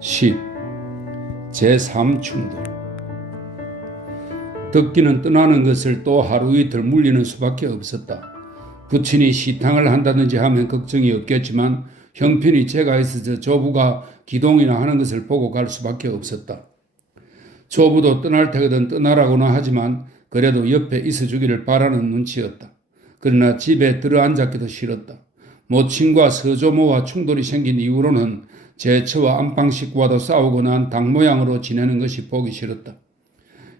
10. 제3충돌. 덕기는 떠나는 것을 또 하루 이틀 물리는 수밖에 없었다. 부친이 시탕을 한다든지 하면 걱정이 없겠지만 형편이 제가 있어서 조부가 기동이나 하는 것을 보고 갈 수밖에 없었다. 조부도 떠날 테거든 떠나라고는 하지만 그래도 옆에 있어주기를 바라는 눈치였다. 그러나 집에 들어앉았기도 싫었다. 모친과 서조모와 충돌이 생긴 이후로는 제처와 안방 식구와도 싸우고 난 닭 모양으로 지내는 것이 보기 싫었다.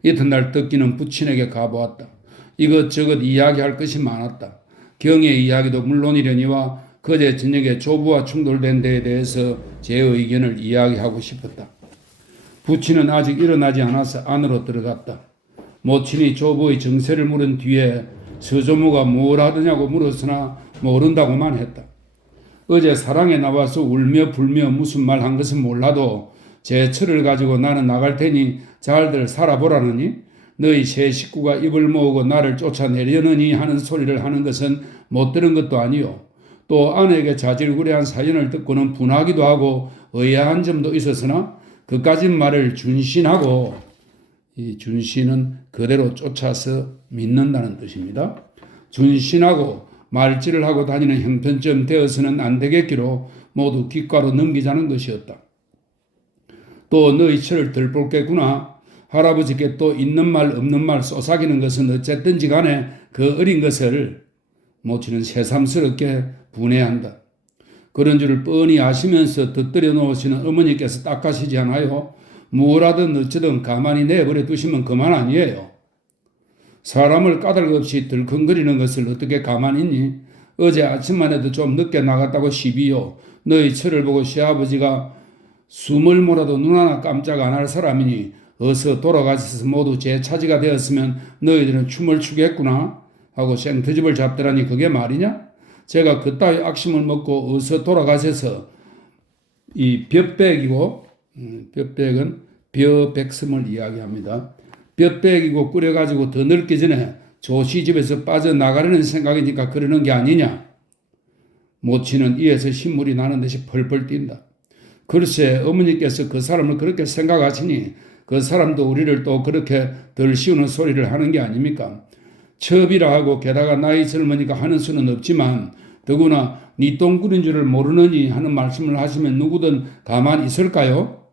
이튿날 덕기는 부친에게 가보았다. 이것저것 이야기할 것이 많았다. 경의 이야기도 물론이려니와 그제 저녁에 조부와 충돌된 데에 대해서 제 의견을 이야기하고 싶었다. 부친은 아직 일어나지 않아서 안으로 들어갔다. 모친이 조부의 정세를 물은 뒤에 서조모가 뭘 하더냐고 물었으나 모른다고만 했다. 어제 사랑에 나와서 울며 불며 무슨 말 한 것은 몰라도 제 철을 가지고 나는 나갈 테니 잘들 살아보라느니 너희 세 식구가 입을 모으고 나를 쫓아내려느니 하는 소리를 하는 것은 못 들은 것도 아니요. 또 아내에게 자질구레한 사연을 듣고는 분하기도 하고 의아한 점도 있었으나 그까짓 말을 준신하고, 이 준신은 그대로 쫓아서 믿는다는 뜻입니다. 준신하고 말질을 하고 다니는 형편쯤 되어서는 안 되겠기로 모두 귓가로 넘기자는 것이었다. 또 너희 철을 덜 볼겠구나. 할아버지께 또 있는 말 없는 말 쏘사기는 것은 어쨌든지 간에 그 어린 것을 모친은 새삼스럽게 분해한다. 그런 줄을 뻔히 아시면서 덧들여 놓으시는 어머니께서 딱하시지 않아요? 뭐라든 어쩌든 가만히 내버려 두시면 그만 아니에요. 사람을 까닭없이 들컹거리는 것을 어떻게 가만히 있니? 어제 아침만 해도 좀 늦게 나갔다고 시비요. 너희 철을 보고 시아버지가 숨을 몰아도 눈 하나 깜짝 안 할 사람이니 어서 돌아가셔서 모두 제 차지가 되었으면 너희들은 춤을 추겠구나 하고 생트집을 잡더라니 그게 말이냐? 제가 그따위 악심을 먹고 어서 돌아가셔서 이 볕백이고 볕백은 벼백섬을 이야기합니다. 볕백이고 끓여가지고 더 늙기 전에 조시집에서 빠져나가려는 생각이니까 그러는 게 아니냐. 모친은 이에서 신물이 나는 듯이 펄펄 뛴다. 글쎄 어머니께서 그 사람을 그렇게 생각하시니 그 사람도 우리를 또 그렇게 덜 씌우는 소리를 하는 게 아닙니까? 첩이라 하고 게다가 나이 젊으니까 하는 수는 없지만 더구나 니 똥꾸린 줄을 모르느니 하는 말씀을 하시면 누구든 가만히 있을까요?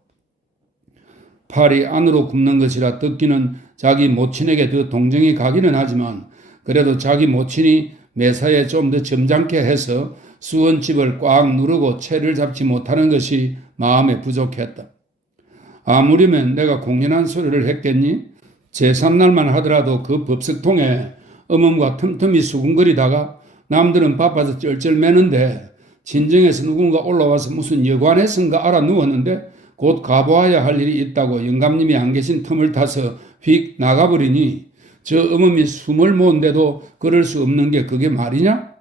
팔이 안으로 굽는 것이라 덕기는 자기 모친에게 더 동정이 가기는 하지만 그래도 자기 모친이 매사에 좀 더 점잖게 해서 수원집을 꽉 누르고 채를 잡지 못하는 것이 마음에 부족했다. 아무리면 내가 공연한 소리를 했겠니? 제3날만 하더라도 그 법석통에 어멈과 틈틈이 수군거리다가 남들은 바빠서 쩔쩔 매는데 진정에서 누군가 올라와서 무슨 여관에선가 알아 누웠는데 곧 가보아야 할 일이 있다고 영감님이 안 계신 틈을 타서 휙 나가버리니 저 어멈이 숨을 모은데도 그럴 수 없는 게 그게 말이냐?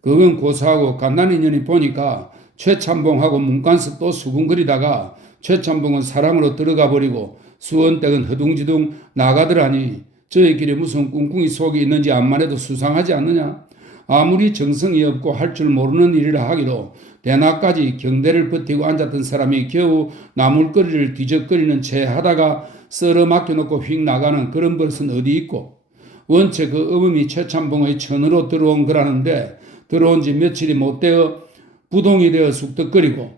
그건 고사하고 갓난인연이 보니까 최참봉하고 문간서 또 수군거리다가 최참봉은 사랑으로 들어가 버리고 수원댁은 허둥지둥 나가더라니 저희끼리 무슨 꿍꿍이 속이 있는지 암만 해도 수상하지 않느냐? 아무리 정성이 없고 할 줄 모르는 일이라 하기도 대낮까지 경대를 버티고 앉았던 사람이 겨우 나물거리를 뒤적거리는 채 하다가 썰어 맡겨놓고 휙 나가는 그런 버릇은 어디 있고 원체 그 어머니 최참봉의 천으로 들어온 거라는데 들어온 지 며칠이 못 되어 부동이 되어 쑥덕거리고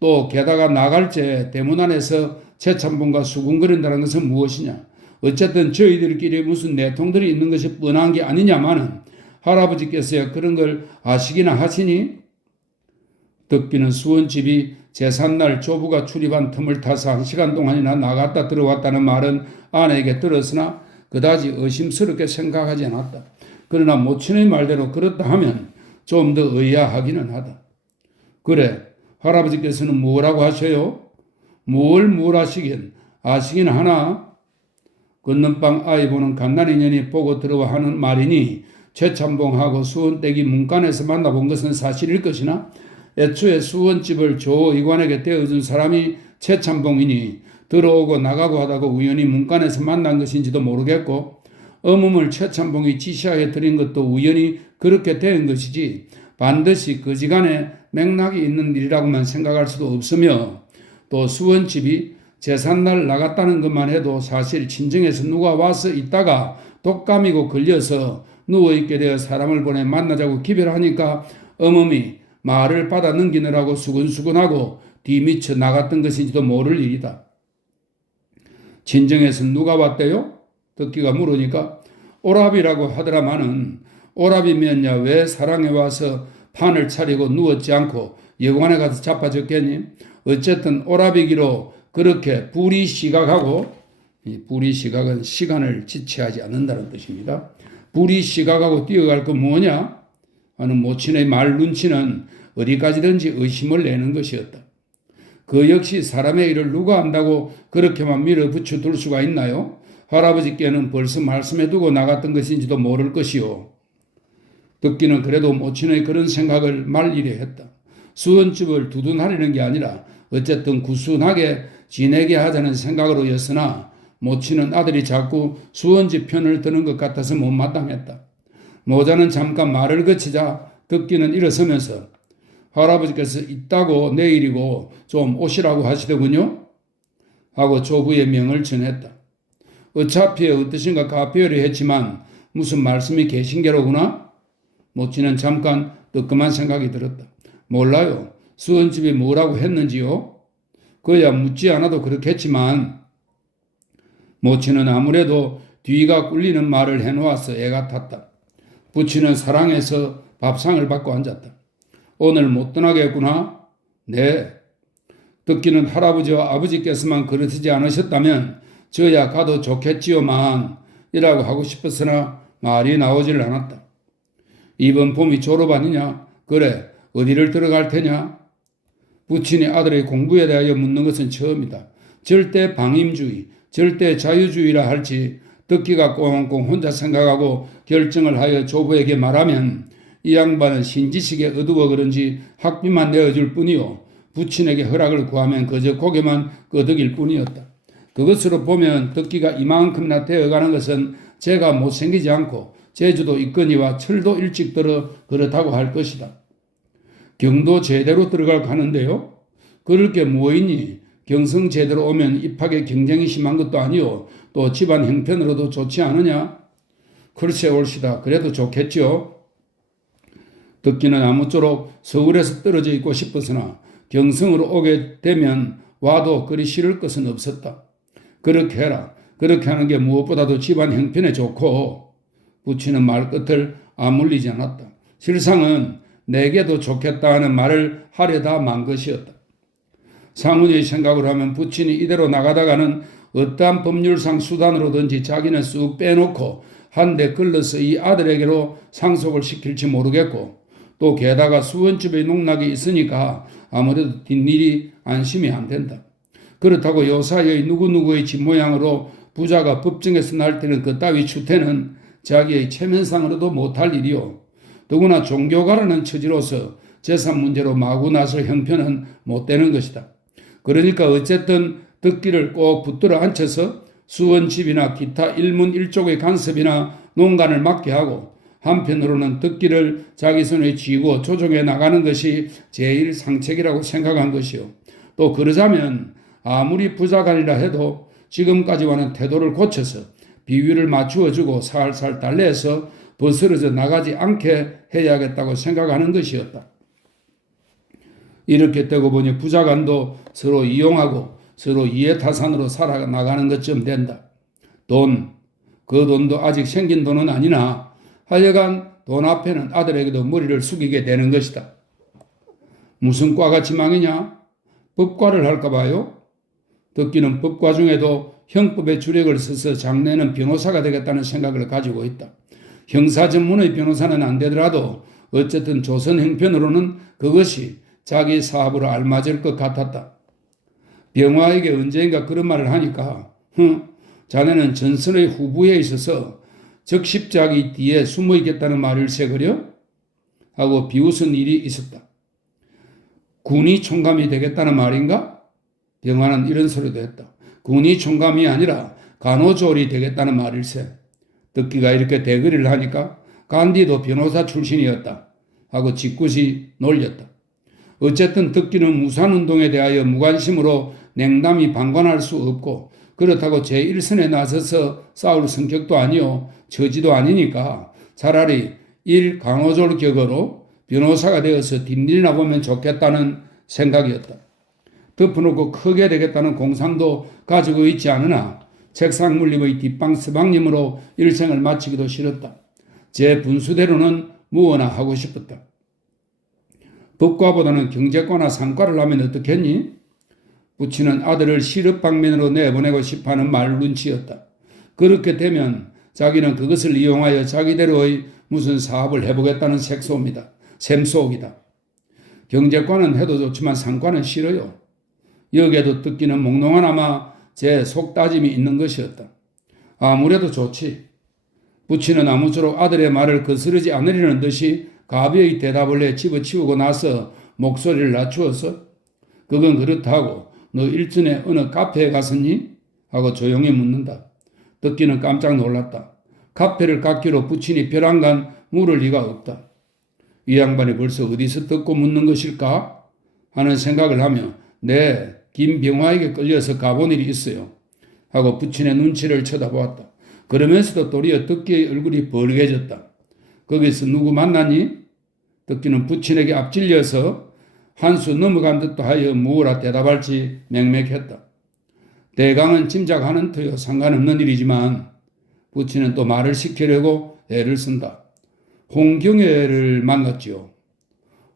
또 게다가 나갈째 대문 안에서 최참봉과 수군거린다는 것은 무엇이냐. 어쨌든 저희들끼리 무슨 내통들이 있는 것이 뻔한 게 아니냐마는 할아버지께서야 그런 걸 아시기나 하시니? 덕기는 수원집이 제3날 조부가 출입한 틈을 타서 1시간 동안이나 나갔다 들어왔다는 말은 아내에게 들었으나 그다지 의심스럽게 생각하지 않았다. 그러나 모친의 말대로 그렇다 하면 좀 더 의아하기는 하다. 그래, 할아버지께서는 뭐라고 하셔요? 뭘 하시긴, 아시긴 하나? 건넌방 아이 보는 갓난인연이 보고 들어와 하는 말이니 최참봉하고 수원댁이 문간에서 만나본 것은 사실일 것이나 애초에 수원집을 조 의관에게 떼어준 사람이 최참봉이니 들어오고 나가고 하다가 우연히 문간에서 만난 것인지도 모르겠고 어멈을 최참봉이 지시하여 드린 것도 우연히 그렇게 된 것이지 반드시 그지간에 맥락이 있는 일이라고만 생각할 수도 없으며 또 수원집이 제삿날 나갔다는 것만 해도 사실 친정에서 누가 와서 있다가 독감이고 걸려서 누워있게 되어 사람을 보내 만나자고 기별하니까 어머니 말을 받아 넘기느라고 수근수근하고 뒤미쳐 나갔던 것인지도 모를 일이다. 친정에서 누가 왔대요? 덕기가 물으니까 오라비라고 하더라마는 오라비면야 왜 사랑에 와서 판을 차리고 누웠지 않고 여관에 가서 자빠졌겠니? 어쨌든 오라비기로 그렇게 불이시각하고, 불이시각은 시간을 지체하지 않는다는 뜻입니다. 불이시각하고 뛰어갈 건 뭐냐 하는 모친의 말 눈치는 어디까지든지 의심을 내는 것이었다. 그 역시 사람의 일을 누가 안다고 그렇게만 밀어붙여 둘 수가 있나요? 할아버지께는 벌써 말씀해두고 나갔던 것인지도 모를 것이요. 덕기는 그래도 모친의 그런 생각을 말리려 했다. 수원집을 두둔하려는 게 아니라 어쨌든 구순하게 지내게 하자는 생각으로였으나 모친은 아들이 자꾸 수원집 편을 드는 것 같아서 못마땅했다. 모자는 잠깐 말을 거치자 덕기는 일어서면서 할아버지께서 있다고 내일이고 좀 오시라고 하시더군요. 하고 조부의 명을 전했다. 어차피 어떠신가 가벼우려 했지만 무슨 말씀이 계신 게로구나? 모친은 잠깐 뜨끔한 생각이 들었다. 몰라요. 수원집이 뭐라고 했는지요? 그야 묻지 않아도 그렇겠지만 모친은 아무래도 뒤가 꿀리는 말을 해놓아서 애가 탔다. 부친은 사랑해서 밥상을 받고 앉았다. 오늘 못 떠나겠구나? 네. 덕기는 할아버지와 아버지께서만 그러시지 않으셨다면 저야 가도 좋겠지요만 이라고 하고 싶었으나 말이 나오질 않았다. 이번 봄이 졸업 아니냐? 그래. 어디를 들어갈 테냐? 부친이 아들의 공부에 대하여 묻는 것은 처음이다. 절대 방임주의, 절대 자유주의라 할지 덕기가 꽁꽁 혼자 생각하고 결정을 하여 조부에게 말하면 이 양반은 신지식에 어두워 그런지 학비만 내어줄 뿐이요. 부친에게 허락을 구하면 그저 고개만 끄덕일 뿐이었다. 그것으로 보면 덕기가 이만큼이나 되어가는 것은 제가 못생기지 않고 제주도 있거니와 철도 일찍 들어 그렇다고 할 것이다. 경도 제대로 들어갈 가는데요. 그럴 게 뭐 있니? 경성 제대로 오면 입학에 경쟁이 심한 것도 아니오. 또 집안 형편으로도 좋지 않으냐? 글쎄 옳시다. 그래도 좋겠죠. 덕기는 아무쪼록 서울에서 떨어져 있고 싶었으나 경성으로 오게 되면 와도 그리 싫을 것은 없었다. 그렇게 해라. 그렇게 하는 게 무엇보다도 집안 형편에 좋고 부친은 말끝을 아물리지 않았다. 실상은 내게도 좋겠다 하는 말을 하려다 만 것이었다. 상훈이의 생각을 하면 부친이 이대로 나가다가는 어떠한 법률상 수단으로든지 자기는 쑥 빼놓고 한 대 걸러서 이 아들에게로 상속을 시킬지 모르겠고 또 게다가 수원집에 농락이 있으니까 아무래도 뒷일이 안심이 안 된다. 그렇다고 요사이의 누구누구의 집 모양으로 부자가 법정에서 날 때는 그따위 추태는 자기의 체면상으로도 못할 일이요. 더구나 종교가라는 처지로서 재산 문제로 마구 나설 형편은 못 되는 것이다. 그러니까 어쨌든 덕기를 꼭 붙들어 앉혀서 수원집이나 기타 일문일족의 간섭이나 농간을 막게 하고 한편으로는 덕기를 자기 손에 쥐고 조종해 나가는 것이 제일 상책이라고 생각한 것이요. 또 그러자면 아무리 부자간이라 해도 지금까지와는 태도를 고쳐서 비위를 맞추어주고 살살 달래서 벗어져 나가지 않게 해야겠다고 생각하는 것이었다. 이렇게 되고 보니 부자간도 서로 이용하고 서로 이해타산으로 살아나가는 것쯤 된다. 돈, 그 돈도 아직 생긴 돈은 아니나 하여간 돈 앞에는 아들에게도 머리를 숙이게 되는 것이다. 무슨 과가 지망이냐? 법과를 할까 봐요. 덕기는 법과 중에도 형법의 주력을 써서 장래는 변호사가 되겠다는 생각을 가지고 있다. 형사 전문의 변호사는 안 되더라도 어쨌든 조선 형편으로는 그것이 자기 사업으로 알맞을 것 같았다. 병화에게 언젠가 그런 말을 하니까 자네는 전선의 후부에 있어서 적십자기 뒤에 숨어 있겠다는 말일세 그려? 하고 비웃은 일이 있었다. 군이 총감이 되겠다는 말인가? 병화는 이런 소리도 했다. 군이 총감이 아니라 간호조리 되겠다는 말일세. 덕기가 이렇게 대거리를 하니까 간디도 변호사 출신이었다 하고 짓궂이 놀렸다. 어쨌든 덕기는 무산운동에 대하여 무관심으로 냉담이 방관할 수 없고 그렇다고 제1선에 나서서 싸울 성격도 아니요 처지도 아니니까 차라리 일강호졸 격으로 변호사가 되어서 뒷일이나 보면 좋겠다는 생각이었다. 덮어놓고 크게 되겠다는 공상도 가지고 있지 않으나 책상 물림의 뒷방 서방님으로 일생을 마치기도 싫었다. 제 분수대로는 무엇나 하고 싶었다. 법과보다는 경제과나 상과를 하면 어떻겠니? 부친은 아들을 실업 방면으로 내보내고 싶어하는 말 눈치였다. 그렇게 되면 자기는 그것을 이용하여 자기대로의 무슨 사업을 해보겠다는 셈속이다. 경제과는 해도 좋지만 상과는 싫어요. 여기에도 듣기는 몽롱하나마 제 속다짐이 있는 것이었다. 아무래도 좋지. 부친은 아무쪼록 아들의 말을 거스르지 않으려는 듯이 가벼이 대답을 해 집어치우고 나서 목소리를 낮추어서 그건 그렇다고 너 일전에 어느 카페에 갔었니? 하고 조용히 묻는다. 듣기는 깜짝 놀랐다. 카페를 갔기로 부친이 벼랑간 물을 리가 없다. 이 양반이 벌써 어디서 듣고 묻는 것일까? 하는 생각을 하며 네, 김병화에게 끌려서 가본 일이 있어요. 하고 부친의 눈치를 쳐다보았다. 그러면서도 도리어 덕기의 얼굴이 벌개졌다. 거기서 누구 만났니? 덕기는 부친에게 앞질려서 한 수 넘어간 듯도 하여 무엇라 대답할지 맹맥했다. 대강은 짐작하는 터여 상관없는 일이지만 부친은 또 말을 시키려고 애를 쓴다. 홍경애를 만났지요.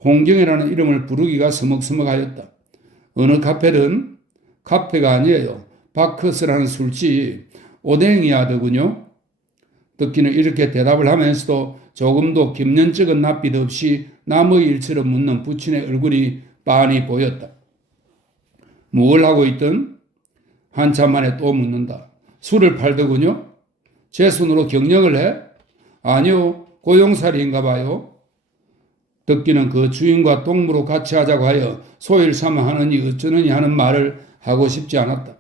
홍경애라는 이름을 부르기가 서먹서먹하였다. 어느 카페든 카페가 아니에요. 바커스라는 술집 오뎅이야더군요. 덕기는 이렇게 대답을 하면서도 조금도 김년쩍은 낯빛 없이 남의 일처럼 묻는 부친의 얼굴이 빤히 보였다. 뭘 하고 있든 한참 만에 또 묻는다. 술을 팔더군요. 제 손으로 경력을 해? 아니요. 고용살이인가 봐요. 덕기는 그 주인과 동무로 같이 하자고 하여 소일 삼아 하느니 어쩌느니 하는 말을 하고 싶지 않았다.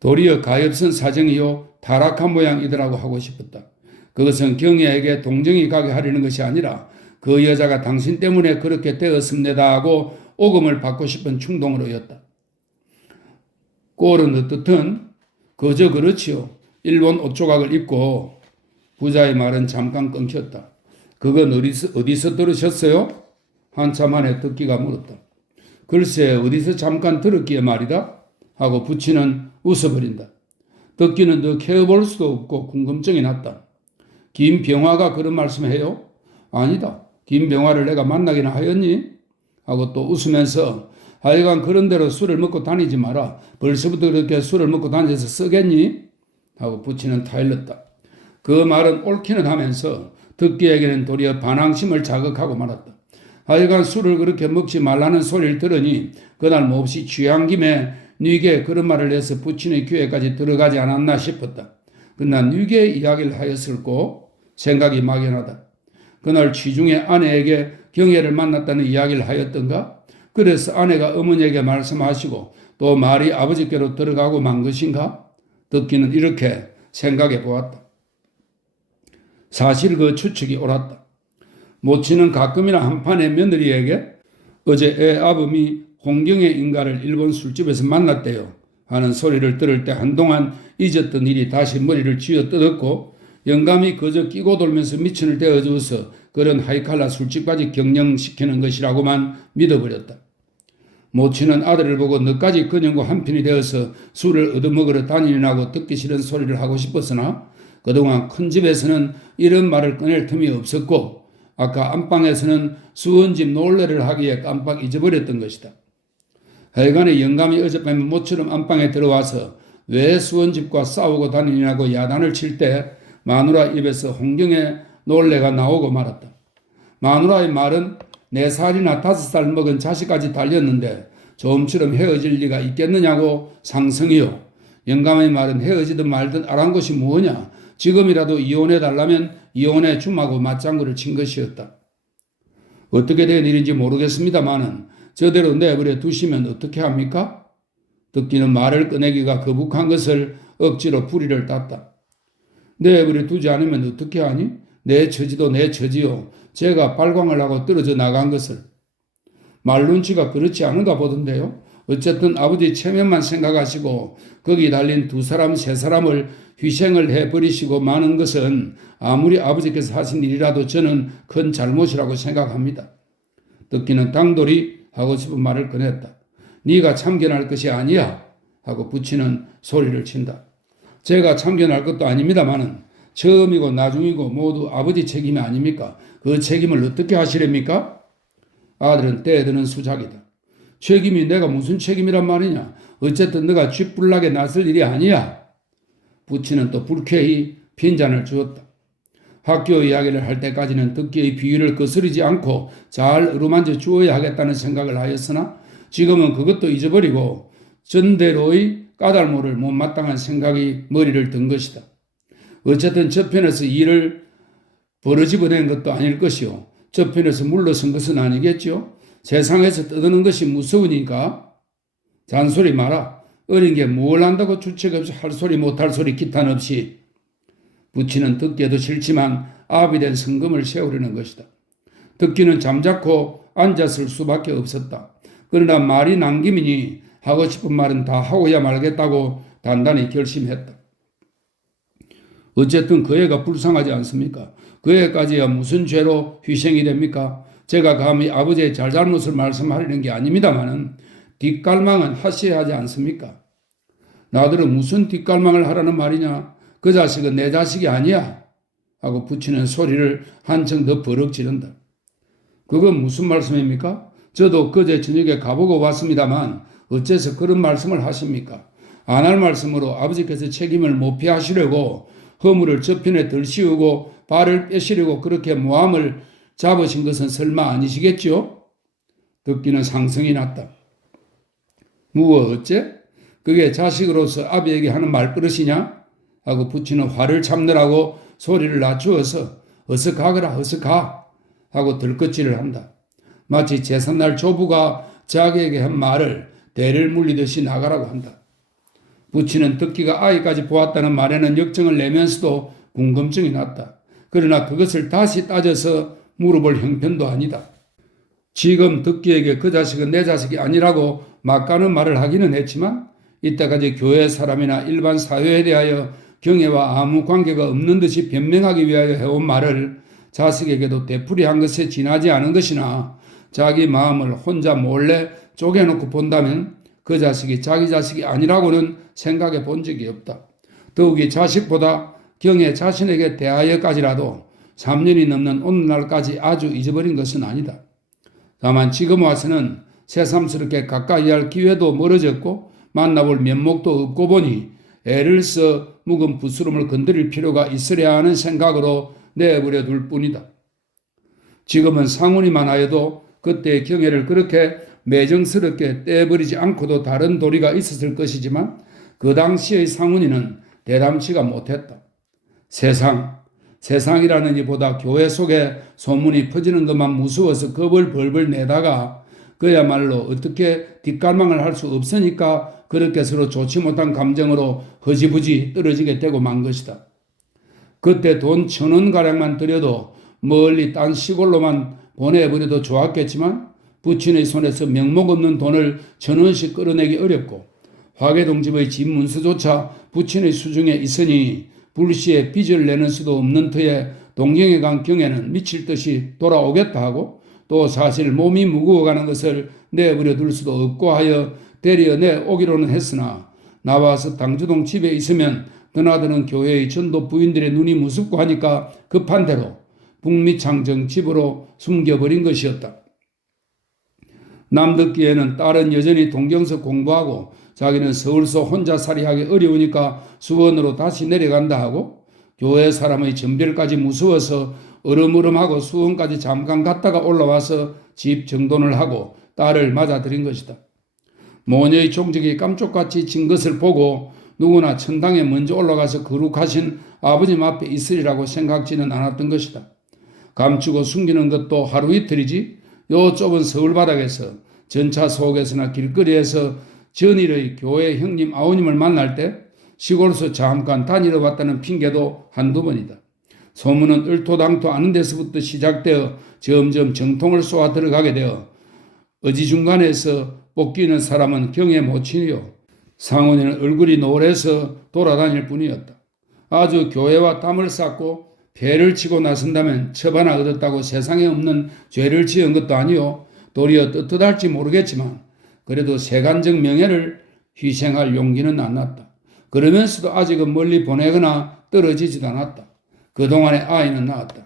도리어 가엾은 사정이요 타락한 모양이더라고 하고 싶었다. 그것은 경애에게 동정이 가게 하려는 것이 아니라 그 여자가 당신 때문에 그렇게 되었습니다 하고 오금을 받고 싶은 충동으로였다. 꼴은 어떻든 그저 그렇지요. 일본 옷조각을 입고 부자의 말은 잠깐 끊겼다. 그건 어디서 들으셨어요? 한참 만에 덕기가 물었다. 글쎄 어디서 잠깐 들었기에 말이다 하고 부친은 웃어버린다. 덕기는 더 캐어볼 수도 없고 궁금증이 났다. 김병화가 그런 말씀해요? 아니다. 김병화를 내가 만나기나 하였니? 하고 또 웃으면서 하여간 그런 대로 술을 먹고 다니지 마라. 벌써부터 그렇게 술을 먹고 다녀서 쓰겠니? 하고 부친은 타일렀다. 그 말은 옳기는 하면서 덕기에게는 도리어 반항심을 자극하고 말았다. 하여간 술을 그렇게 먹지 말라는 소리를 들으니 그날 몹시 취한 김에 뉘게 그런 말을 해서 부친의 귀에까지 들어가지 않았나 싶었다. 그러나 뉘게 이야기를 하였을꼬 생각이 막연하다. 그날 취중에 아내에게 경애를 만났다는 이야기를 하였던가? 그래서 아내가 어머니에게 말씀하시고 또 말이 아버지께로 들어가고 만 것인가? 덕기는 이렇게 생각해 보았다. 사실 그 추측이 옳았다. 모친은 가끔이나 한판의 며느리에게 어제 애 아범이 홍경애 인가를 일본 술집에서 만났대요 하는 소리를 들을 때 한동안 잊었던 일이 다시 머리를 쥐어뜯었고 영감이 그저 끼고 돌면서 미천을 대어줘서 그런 하이칼라 술집까지 경영시키는 것이라고만 믿어버렸다. 모친은 아들을 보고 너까지 그년과 한편이 되어서 술을 얻어먹으러 다니느냐고 듣기 싫은 소리를 하고 싶었으나 그동안 큰 집에서는 이런 말을 꺼낼 틈이 없었고 아까 안방에서는 수원집 놀래를 하기에 깜빡 잊어버렸던 것이다. 하여간에 영감이 어젯밤에 모처럼 안방에 들어와서 왜 수원집과 싸우고 다니냐고 야단을 칠 때 마누라 입에서 홍경의 놀래가 나오고 말았다. 마누라의 말은 4살이나 5살 먹은 자식까지 달렸는데 좀처럼 헤어질 리가 있겠느냐고 상성이요. 영감의 말은 헤어지든 말든 아랑곳이 뭐냐. 지금이라도 이혼해달라면 이혼해 줌하고 맞장구를 친 것이었다. 어떻게 된 일인지 모르겠습니다마는 저대로 내버려 두시면 어떻게 합니까? 덕기는 말을 꺼내기가 거북한 것을 억지로 부리를 땄다. 내버려 두지 않으면 어떻게 하니? 내 처지도 내 처지요. 제가 발광을 하고 떨어져 나간 것을. 말 눈치가 그렇지 않은가 보던데요. 어쨌든 아버지 체면만 생각하시고 거기 달린 두 사람 세 사람을 희생을 해버리시고 마는 것은 아무리 아버지께서 하신 일이라도 저는 큰 잘못이라고 생각합니다. 듣기는 당돌이 하고 싶은 말을 꺼냈다. 네가 참견할 것이 아니야 하고 부치는 소리를 친다. 제가 참견할 것도 아닙니다마는 처음이고 나중이고 모두 아버지 책임이 아닙니까? 그 책임을 어떻게 하시렵니까? 아들은 떼드는 수작이다. 책임이 내가 무슨 책임이란 말이냐? 어쨌든 너가 쥐뿔나게 나설 일이 아니야. 부치는 또 불쾌히 빈잔을 주었다. 학교 이야기를 할 때까지는 듣기의 비유를 거스르지 않고 잘 어루만져 주어야 하겠다는 생각을 하였으나 지금은 그것도 잊어버리고 전대로의 까닭모를 못마땅한 생각이 머리를 든 것이다. 어쨌든 저편에서 일을 벌어집어낸 것도 아닐 것이요. 저편에서 물러선 것은 아니겠죠. 세상에서 떠드는 것이 무서우니까 잔소리 마라. 어린 게 뭘 안다고 주책 없이 할 소리 못할 소리 기탄 없이. 부치는 듣기에도 싫지만 압이 된 성금을 세우려는 것이다. 듣기는 잠자코 앉았을 수밖에 없었다. 그러나 말이 남김이니 하고 싶은 말은 다 하고야 말겠다고 단단히 결심했다. 어쨌든 그 애가 불쌍하지 않습니까? 그 애까지야 무슨 죄로 희생이 됩니까? 제가 감히 아버지의 잘잘못을 말씀하려는 게 아닙니다마는 뒷갈망은 하셔야 하지 않습니까? 나들은 무슨 뒷갈망을 하라는 말이냐? 그 자식은 내 자식이 아니야 하고 부치는 소리를 한층 더 버럭 지른다. 그건 무슨 말씀입니까? 저도 그제 저녁에 가보고 왔습니다만 어째서 그런 말씀을 하십니까? 안 할 말씀으로 아버지께서 책임을 못 피하시려고 허물을 저편에 덜씌우고 발을 빼시려고 그렇게 모함을 잡으신 것은 설마 아니시겠죠? 듣기는 상성이 났다. 무엇 어째? 그게 자식으로서 아비에게 하는 말버릇이냐? 하고 부치는 화를 참느라고 소리를 낮추어서 어서 가거라 어서 가 하고 들것질을 한다. 마치 제삿날 조부가 자기에게 한 말을 대를 물리듯이 나가라고 한다. 부치는 듣기가 아이까지 보았다는 말에는 역정을 내면서도 궁금증이 났다. 그러나 그것을 다시 따져서 물어볼 형편도 아니다. 지금 듣기에게 그 자식은 내 자식이 아니라고 막가는 말을 하기는 했지만 이때까지 교회 사람이나 일반 사회에 대하여 경애와 아무 관계가 없는 듯이 변명하기 위하여 해온 말을 자식에게도 되풀이한 것에 지나지 않은 것이나 자기 마음을 혼자 몰래 쪼개놓고 본다면 그 자식이 자기 자식이 아니라고는 생각해 본 적이 없다. 더욱이 자식보다 경애 자신에게 대하여까지라도 3년이 넘는 오늘날까지 아주 잊어버린 것은 아니다. 다만 지금 와서는 새삼스럽게 가까이 할 기회도 멀어졌고 만나볼 면목도 없고 보니 애를 써 묵은 부스럼을 건드릴 필요가 있으랴 하는 생각으로 내버려 둘 뿐이다. 지금은 상훈이만 하여도 그때의 경애를 그렇게 매정스럽게 떼버리지 않고도 다른 도리가 있었을 것이지만 그 당시의 상훈이는 대담치가 못했다. 세상이라는 이보다 교회 속에 소문이 퍼지는 것만 무서워서 겁을 벌벌 내다가 그야말로 어떻게 뒷갈망을 할 수 없으니까 그렇게 서로 좋지 못한 감정으로 허지부지 떨어지게 되고 만 것이다. 그때 돈 1,000원가량만 들여도 멀리 딴 시골로만 보내버려도 좋았겠지만 부친의 손에서 명목 없는 돈을 1,000원씩 끌어내기 어렵고 화계동집의 집 문서조차 부친의 수중에 있으니 불시에 빚을 내는 수도 없는 터에 동경에 간 경에는 미칠 듯이 돌아오겠다 하고 또 사실 몸이 무거워가는 것을 내버려 둘 수도 없고 하여 데려 내오기로는 했으나 나와서 당주동 집에 있으면 드나드는 교회의 전도 부인들의 눈이 무섭고 하니까 급한 대로 북미창정 집으로 숨겨버린 것이었다. 남듣기에는 딸은 여전히 동경서 공부하고 자기는 서울서 혼자살이 하기 어려우니까 수원으로 다시 내려간다 하고 교회 사람의 전별까지 무서워서 으름으름하고 수원까지 잠깐 갔다가 올라와서 집 정돈을 하고 딸을 맞아들인 것이다. 모녀의 종적이 깜쪽같이 진 것을 보고 누구나 천당에 먼저 올라가서 거룩하신 아버님 앞에 있으리라고 생각지는 않았던 것이다. 감추고 숨기는 것도 하루 이틀이지 요 좁은 서울 바닥에서 전차 속에서나 길거리에서 전일의 교회 형님 아우님을 만날 때 시골에서 잠깐 다니러 왔다는 핑계도 한두 번이다. 소문은 을토당토 아는 데서부터 시작되어 점점 정통을 쏘아 들어가게 되어 어지중간에서 뽑기는 사람은 경의 모친이요. 상훈이는 얼굴이 노래서 돌아다닐 뿐이었다. 아주 교회와 땀을 쌓고 배를 치고 나선다면 처바나 얻었다고 세상에 없는 죄를 지은 것도 아니요. 도리어 떳떳할지 모르겠지만 그래도 세간적 명예를 희생할 용기는 안 났다. 그러면서도 아직은 멀리 보내거나 떨어지지도 않았다. 그동안에 아이는 낳았다.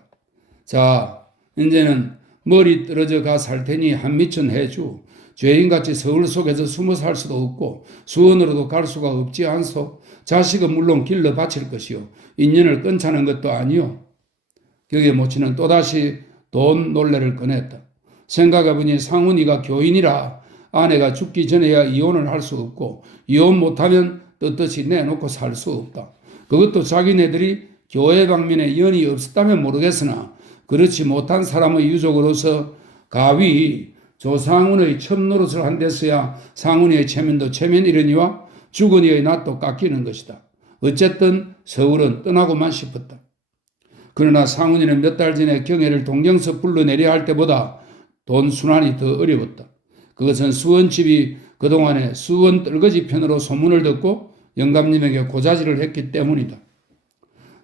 자, 이제는 머리 떨어져 가 살 테니 한미천 해주. 죄인같이 서울 속에서 숨어 살 수도 없고 수원으로도 갈 수가 없지 않소. 자식은 물론 길러 바칠 것이요. 인연을 끊자는 것도 아니요. 경의 모친은 또다시 돈 논례를 꺼냈다. 생각해보니 상훈이가 교인이라 아내가 죽기 전에야 이혼을 할 수 없고 이혼 못하면 떳떳이 내놓고 살 수 없다. 그것도 자기네들이 교회 방면에 연이 없었다면 모르겠으나 그렇지 못한 사람의 유족으로서 가위 조상훈의 첩노릇을 한 데서야 상훈이의 체면도 체면이려니와 주거니의 낯도 깎이는 것이다. 어쨌든 서울은 떠나고만 싶었다. 그러나 상훈이는 몇 달 전에 경애를 동경서 불러내려 할 때보다 돈 순환이 더 어려웠다. 그것은 수원집이 그동안에 수원 떨거지 편으로 소문을 듣고 영감님에게 고자질을 했기 때문이다.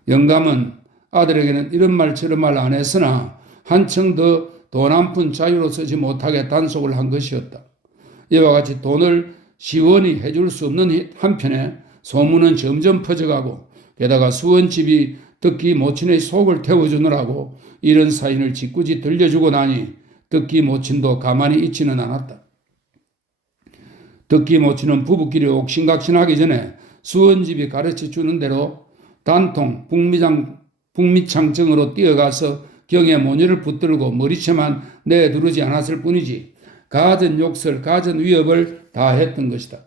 영감은 아들에게는 이런 말 저런 말 안 했으나 한층 더 돈 한 푼 자유로 쓰지 못하게 단속을 한 것이었다. 이와 같이 돈을 시원히 해줄 수 없는 한편에 소문은 점점 퍼져가고 게다가 수원집이 덕기 모친의 속을 태워주느라고 이런 사인을 짓궂이 들려주고 나니 덕기 모친도 가만히 있지는 않았다. 덕기 모친은 부부끼리 옥신각신하기 전에 수원집이 가르쳐주는 대로 단통 북미창정으로 뛰어가서 경의 모녀를 붙들고 머리채만 내두르지 않았을 뿐이지 가전 욕설, 가전 위협을 다 했던 것이다.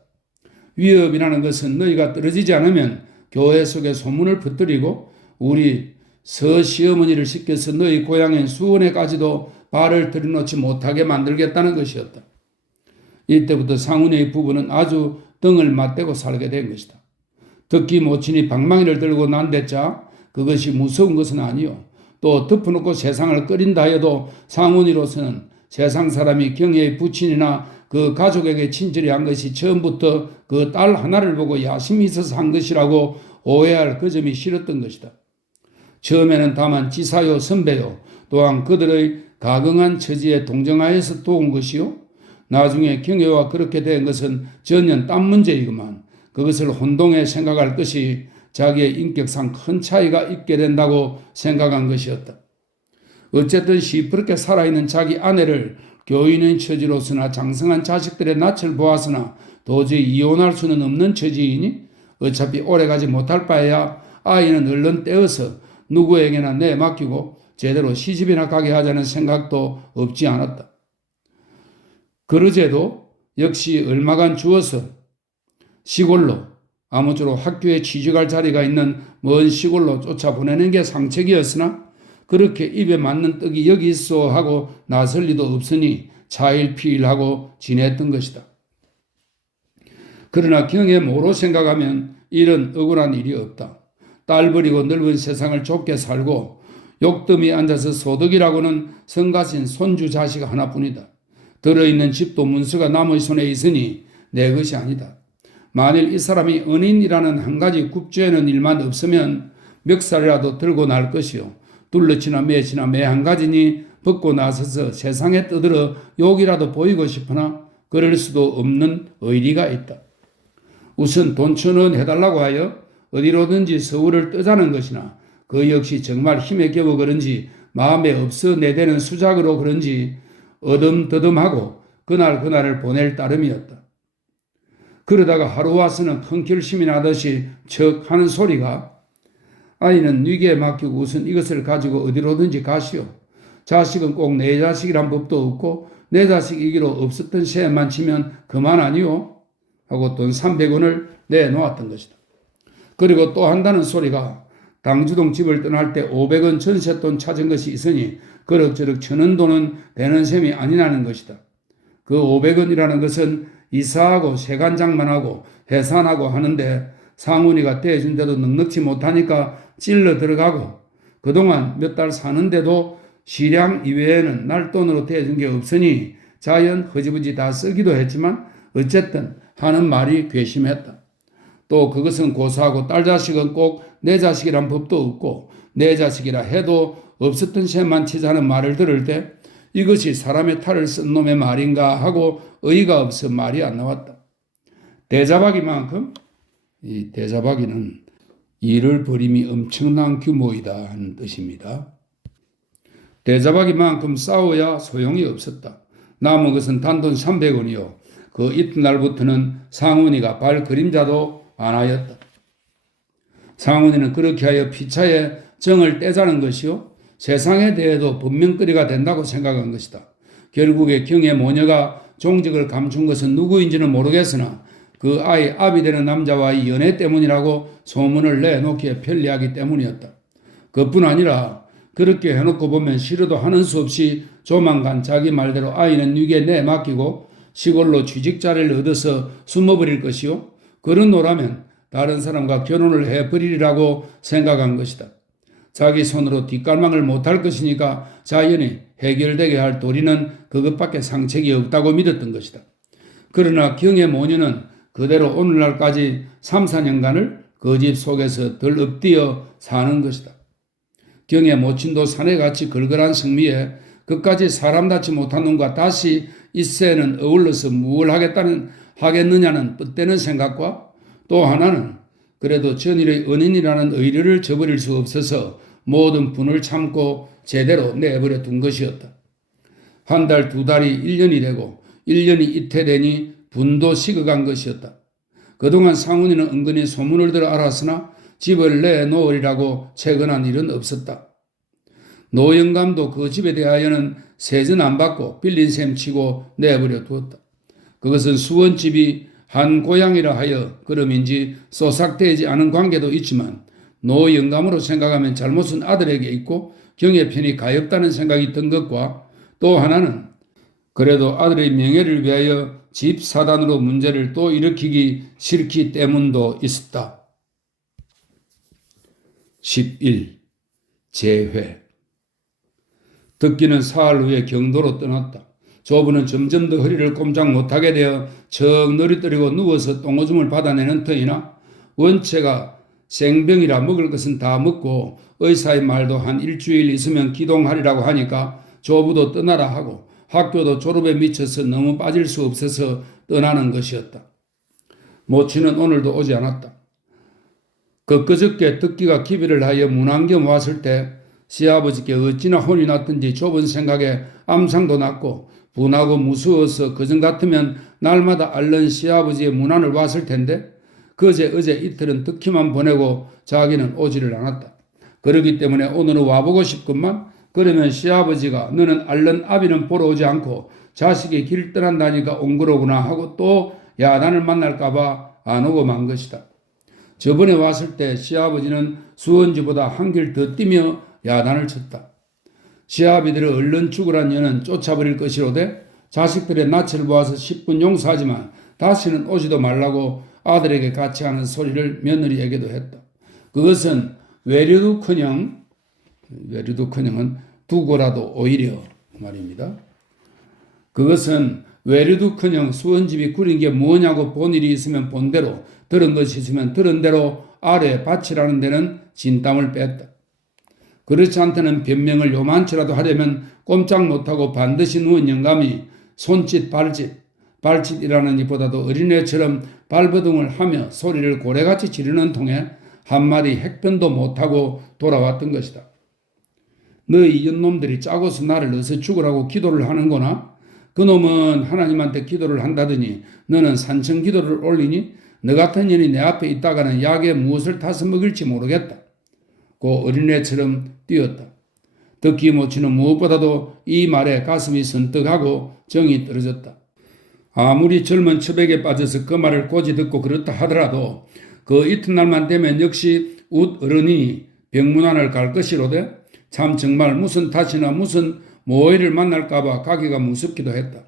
위협이라는 것은 너희가 떨어지지 않으면 교회 속에 소문을 퍼뜨리고 우리 서시어머니를 시켜서 너희 고향인 수원에까지도 발을 들여놓지 못하게 만들겠다는 것이었다. 이때부터 상훈이의 부부는 아주 등을 맞대고 살게 된 것이다. 덕기 모친이 방망이를 들고 난댔자 그것이 무서운 것은 아니요. 또 덮어놓고 세상을 끓인다 해도 상훈이로서는 세상 사람이 경혜의 부친이나 그 가족에게 친절히 한 것이 처음부터 그 딸 하나를 보고 야심이 있어서 한 것이라고 오해할 그 점이 싫었던 것이다. 처음에는 다만 지사요 선배요 또한 그들의 가긍한 처지에 동정하여서 도운 것이요. 나중에 경혜와 그렇게 된 것은 전혀 딴 문제이구만. 그것을 혼동해 생각할 것이 자기의 인격상 큰 차이가 있게 된다고 생각한 것이었다. 어쨌든 시퍼렇게 살아있는 자기 아내를 교인의 처지로서나 장성한 자식들의 낯을 보았으나 도저히 이혼할 수는 없는 처지이니 어차피 오래가지 못할 바에야 아이는 얼른 떼어서 누구에게나 내맡기고 제대로 시집이나 가게 하자는 생각도 없지 않았다. 그러제도 역시 얼마간 주어서 시골로 아무쪼록 학교에 취직할 자리가 있는 먼 시골로 쫓아보내는 게 상책이었으나 그렇게 입에 맞는 떡이 여기 있어 하고 나설 리도 없으니 차일피일하고 지냈던 것이다. 그러나 경의 모로 생각하면 이런 억울한 일이 없다. 딸 버리고 넓은 세상을 좁게 살고 욕덤이 앉아서 소득이라고는 성가신 손주 자식 하나뿐이다. 들어있는 집도 문서가 남의 손에 있으니 내 것이 아니다. 만일 이 사람이 은인이라는 한 가지 굽죄는 일만 없으면 멱살이라도 들고 날 것이요. 둘러치나 매치나 매 한 가지니 벗고 나서서 세상에 떠들어 욕이라도 보이고 싶으나 그럴 수도 없는 의리가 있다. 우선 돈 1,000원 해달라고 하여 어디로든지 서울을 뜨자는 것이나 그 역시 정말 힘에 겨워 그런지 마음에 없어 내대는 수작으로 그런지 어듬더듬하고 그날을 보낼 따름이었다. 그러다가 하루 와서는 큰 결심이 나듯이 척 하는 소리가 아이는 네게 맡기고 우선 이것을 가지고 어디로든지 가시오. 자식은 꼭 내 자식이란 법도 없고 내 자식이기로 없었던 셈만 치면 그만 아니오. 하고 돈 300원을 내놓았던 것이다. 그리고 또 한다는 소리가 당주동 집을 떠날 때 500원 전세돈 찾은 것이 있으니 그럭저럭 1,000원 돈은 되는 셈이 아니라는 것이다. 그 500원이라는 것은 이사하고 세간장만하고 해산하고 하는데 상훈이가 떼준데도 넉넉지 못하니까 찔러 들어가고 그동안 몇 달 사는데도 시량 이외에는 날 돈으로 떼준 게 없으니 자연 허지부지 다 쓰기도 했지만 어쨌든 하는 말이 괘씸했다. 또 그것은 고사하고 딸 자식은 꼭 내 자식이란 법도 없고 내 자식이라 해도 없었던 셈만 치자는 말을 들을 때 이것이 사람의 탈을 쓴 놈의 말인가 하고 의의가 없어 말이 안 나왔다. 대자박이만큼 이 대자박이는 일을 벌임이 엄청난 규모이다 하는 뜻입니다. 대자박이만큼 싸워야 소용이 없었다. 남은 것은 단돈 300원이요. 그 이튿날부터는 상훈이가 발 그림자도 안 하였다. 상훈이는 그렇게 하여 피차에 정을 떼자는 것이요. 세상에 대해도 분명거리가 된다고 생각한 것이다. 결국에 경의 모녀가 종직을 감춘 것은 누구인지는 모르겠으나 그 아이 아비 되는 남자와의 연애 때문이라고 소문을 내놓기에 편리하기 때문이었다. 그뿐 아니라 그렇게 해놓고 보면 싫어도 하는 수 없이 조만간 자기 말대로 아이는 육에 내맡기고 시골로 취직자를 얻어서 숨어버릴 것이요. 그러노라면 다른 사람과 결혼을 해버리리라고 생각한 것이다. 자기 손으로 뒷갈망을 못할 것이니까 자연히 해결되게 할 도리는 그것밖에 상책이 없다고 믿었던 것이다. 그러나 경의 모녀는 그대로 오늘날까지 3, 4년간을 그 집 속에서 덜 엎드려 사는 것이다. 경의 모친도 사내같이 걸걸한 성미에 그까지 사람답지 못한 놈과 다시 이세는 어울러서 무엇을 하겠느냐는 뻗대는 생각과 또 하나는 그래도 전일의 은인이라는 의리를 저버릴 수 없어서 모든 분을 참고 제대로 내버려 둔 것이었다. 한 달, 두 달이 1년이 되고 1년이 이태되니 분도 식어간 것이었다. 그동안 상훈이는 은근히 소문을 들어 알았으나 집을 내놓으리라고 채근한 일은 없었다. 노영감도 그 집에 대하여는 세전 안 받고 빌린 셈 치고 내버려 두었다. 그것은 수원집이 한 고향이라 하여 그럼인지 쏘삭되지 않은 관계도 있지만 노영감으로 생각하면 잘못은 아들에게 있고 경의 편이 가엾다는 생각이 든 것과 또 하나는 그래도 아들의 명예를 위하여 집 사단으로 문제를 또 일으키기 싫기 때문도 있었다. 11. 재회. 듣기는 사흘 후에 경도로 떠났다. 조부는 점점 더 허리를 꼼짝 못하게 되어 척 너리뜨리고 누워서 똥오줌을 받아내는 터이나 원체가 생병이라 먹을 것은 다 먹고 의사의 말도 한 일주일 있으면 기동하리라고 하니까 조부도 떠나라 하고 학교도 졸업에 미쳐서 너무 빠질 수 없어서 떠나는 것이었다. 모친은 오늘도 오지 않았다. 그저께 듣기가 기비를 하여 문안경 왔을 때 시아버지께 어찌나 혼이 났든지 좁은 생각에 암상도 났고 분하고 무서워서 그전 같으면 날마다 앓는 시아버지의 문안을 왔을 텐데 그제 어제 이틀은 듣기만 보내고 자기는 오지를 않았다. 그러기 때문에 오늘은 와보고 싶건만 그러면 시아버지가 너는 앓는 아비는 보러 오지 않고 자식이 길 떠난다니까 온 거로구나 하고 또 야단을 만날까봐 안 오고 만 것이다. 저번에 왔을 때 시아버지는 수원지보다 한 길 더 뛰며 야단을 쳤다. 시아비들을 얼른 죽으란 여는 쫓아버릴 것이로되 자식들의 낯을 보아서 10분 용서하지만 다시는 오지도 말라고 아들에게 같이 하는 소리를 며느리에게도 했다. 그것은 외류도커녕은 두고라도 오히려 말입니다. 그것은 외류도커녕 수원집이 꾸린 게 뭐냐고 본 일이 있으면 본 대로 들은 것이 있으면 들은 대로 아래에 바치라는 데는 진땀을 뺐다. 그렇지 않다는 변명을 요만치라도 하려면 꼼짝 못하고 반드시 누운 영감이 손짓 발짓이라는 것보다도 어린애처럼 발버둥을 하며 소리를 고래같이 지르는 통에 한마디 핵변도 못하고 돌아왔던 것이다. 너희 연놈들이 짜고서 나를 어서 죽으라고 기도를 하는구나. 그놈은 하나님한테 기도를 한다더니 너는 산청 기도를 올리니 너 같은 년이 내 앞에 있다가는 약에 무엇을 타서 먹일지 모르겠다. 고 어린애처럼 뛰었다. 듣기 못치는 무엇보다도 이 말에 가슴이 선떡하고 정이 떨어졌다. 아무리 젊은 처백에 빠져서 그 말을 고지 듣고 그렇다 하더라도 그 이튿날만 되면 역시 웃 어른이 병문안을 갈 것이로되 참 정말 무슨 탓이나 무슨 모해를 만날까봐 가기가 무섭기도 했다.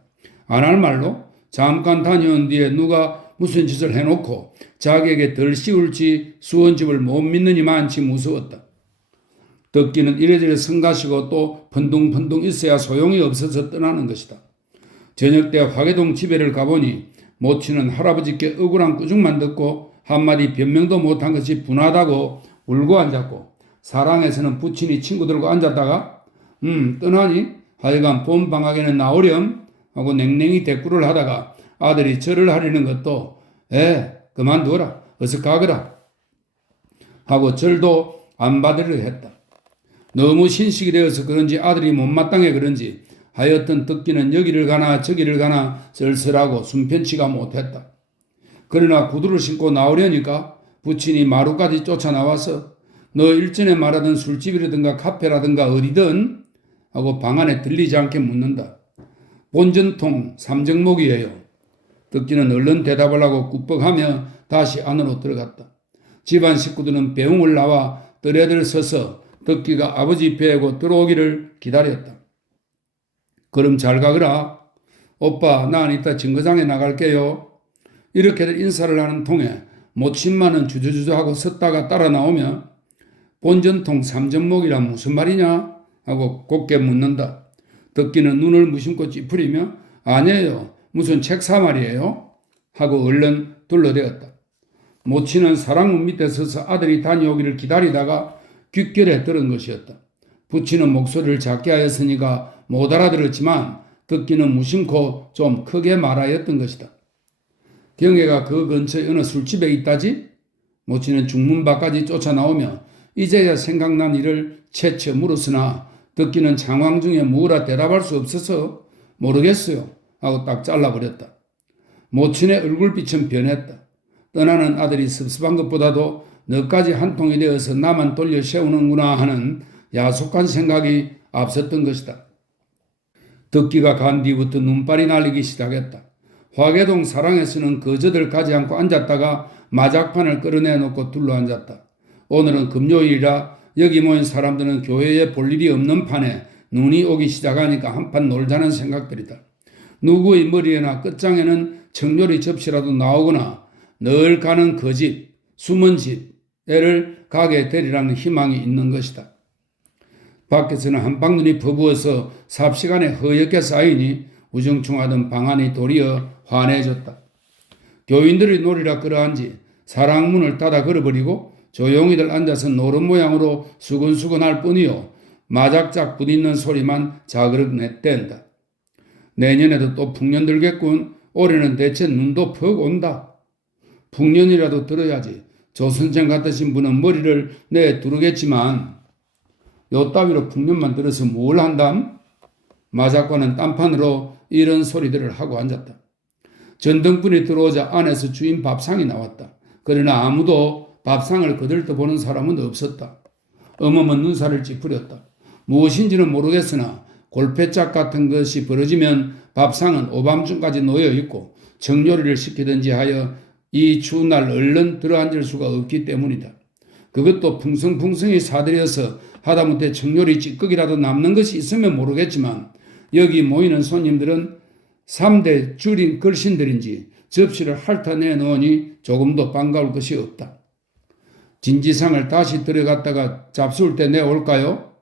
안 할 말로 잠깐 다녀온 뒤에 누가 무슨 짓을 해놓고 자기에게 덜 씌울지 수원집을 못 믿느니만치 무서웠다. 듣기는 이래저래 성가시고 또 펀둥펀둥 있어야 소용이 없어서 떠나는 것이다. 저녁 때 화계동 집에를 가보니 모친은 할아버지께 억울한 꾸중만 듣고 한마디 변명도 못한 것이 분하다고 울고 앉았고, 사랑에서는 부친이 친구들과 앉았다가 떠나니? 하여간 봄 방학에는 나오렴 하고 냉랭히 대꾸를 하다가 아들이 절을 하려는 것도 그만두어라, 어서 가거라 하고 절도 안 받으려 했다. 너무 신식이 되어서 그런지 아들이 못마땅해 그런지 하여튼 듣기는 여기를 가나 저기를 가나 쓸쓸하고 숨편치가 못했다. 그러나 구두를 신고 나오려니까 부친이 마루까지 쫓아나와서 너 일전에 말하던 술집이라든가 카페라든가 어디든 하고 방 안에 들리지 않게 묻는다. 본전통 삼정목이에요. 듣기는 얼른 대답을 하고 꾹뻑하며 다시 안으로 들어갔다. 집안 식구들은 배웅을 나와 떠레들 서서 듣기가 아버지 배고 들어오기를 기다렸다. 그럼 잘 가거라. 오빠, 난 이따 증거장에 나갈게요. 이렇게들 인사를 하는 통에 모친만은 주저주저하고 섰다가 따라 나오며 본전통 삼전목이란 무슨 말이냐 하고 곱게 묻는다. 듣기는 눈을 무심코 찌푸리며 아니에요. 무슨 책사 말이에요? 하고 얼른 둘러대었다. 모친은 사랑문 밑에 서서 아들이 다녀오기를 기다리다가 귓결에 들은 것이었다. 부친은 목소리를 작게 하였으니까 못 알아들었지만 듣기는 무심코 좀 크게 말하였던 것이다. 경애가 그 근처에 어느 술집에 있다지? 모친은 중문 밖까지 쫓아나오며 이제야 생각난 일을 채쳐 물었으나 듣기는 장황 중에 뭐라 대답할 수 없어서 모르겠어요 하고 딱 잘라버렸다. 모친의 얼굴빛은 변했다. 떠나는 아들이 섭섭한 것보다도 너까지 한 통이 되어서 나만 돌려 세우는구나 하는 야속한 생각이 앞섰던 것이다. 듣기가 간 뒤부터 눈발이 날리기 시작했다. 화계동 사랑에서는 거저들 가지 않고 앉았다가 마작판을 끌어내놓고 둘러앉았다. 오늘은 금요일이라 여기 모인 사람들은 교회에 볼 일이 없는 판에 눈이 오기 시작하니까 한판 놀자는 생각들이다. 누구의 머리에나 끝장에는 청요리 접시라도 나오거나 늘 가는 그 집, 숨은 집, 애를 가게 되리라는 희망이 있는 것이다. 밖에서는 한방눈이 퍼부어서 삽시간에 허옇게 쌓이니 우중충하던 방안이 도리어 환해졌다. 교인들이 놀이라 끌어앉지 사랑문을 닫아 걸어버리고 조용히들 앉아서 노른 모양으로 수근수근할 뿐이요 마작작 부딪는 소리만 자그릇 댄다. 내년에도 또 풍년 들겠군. 올해는 대체 눈도 퍽 온다. 풍년이라도 들어야지. 조선생 같으신 분은 머리를 내두르겠지만 요 따위로 풍년만 들어서 뭘 한담? 마작과는 딴판으로 이런 소리들을 하고 앉았다. 전등불이 들어오자 안에서 주인 밥상이 나왔다. 그러나 아무도 밥상을 거들떠보는 사람은 없었다. 어머은 눈살을 찌푸렸다. 무엇인지는 모르겠으나 골패짝 같은 것이 벌어지면 밥상은 오밤중까지 놓여있고 정요리를 시키든지 하여 이 추운 날 얼른 들어앉을 수가 없기 때문이다. 그것도 풍성풍성히 사들여서 하다못해 정요리 찌꺼기라도 남는 것이 있으면 모르겠지만 여기 모이는 손님들은 3대 줄인 걸신들인지 접시를 핥아내 놓으니 조금도 반가울 것이 없다. 진지상을 다시 들어갔다가 잡수올 때 내올까요?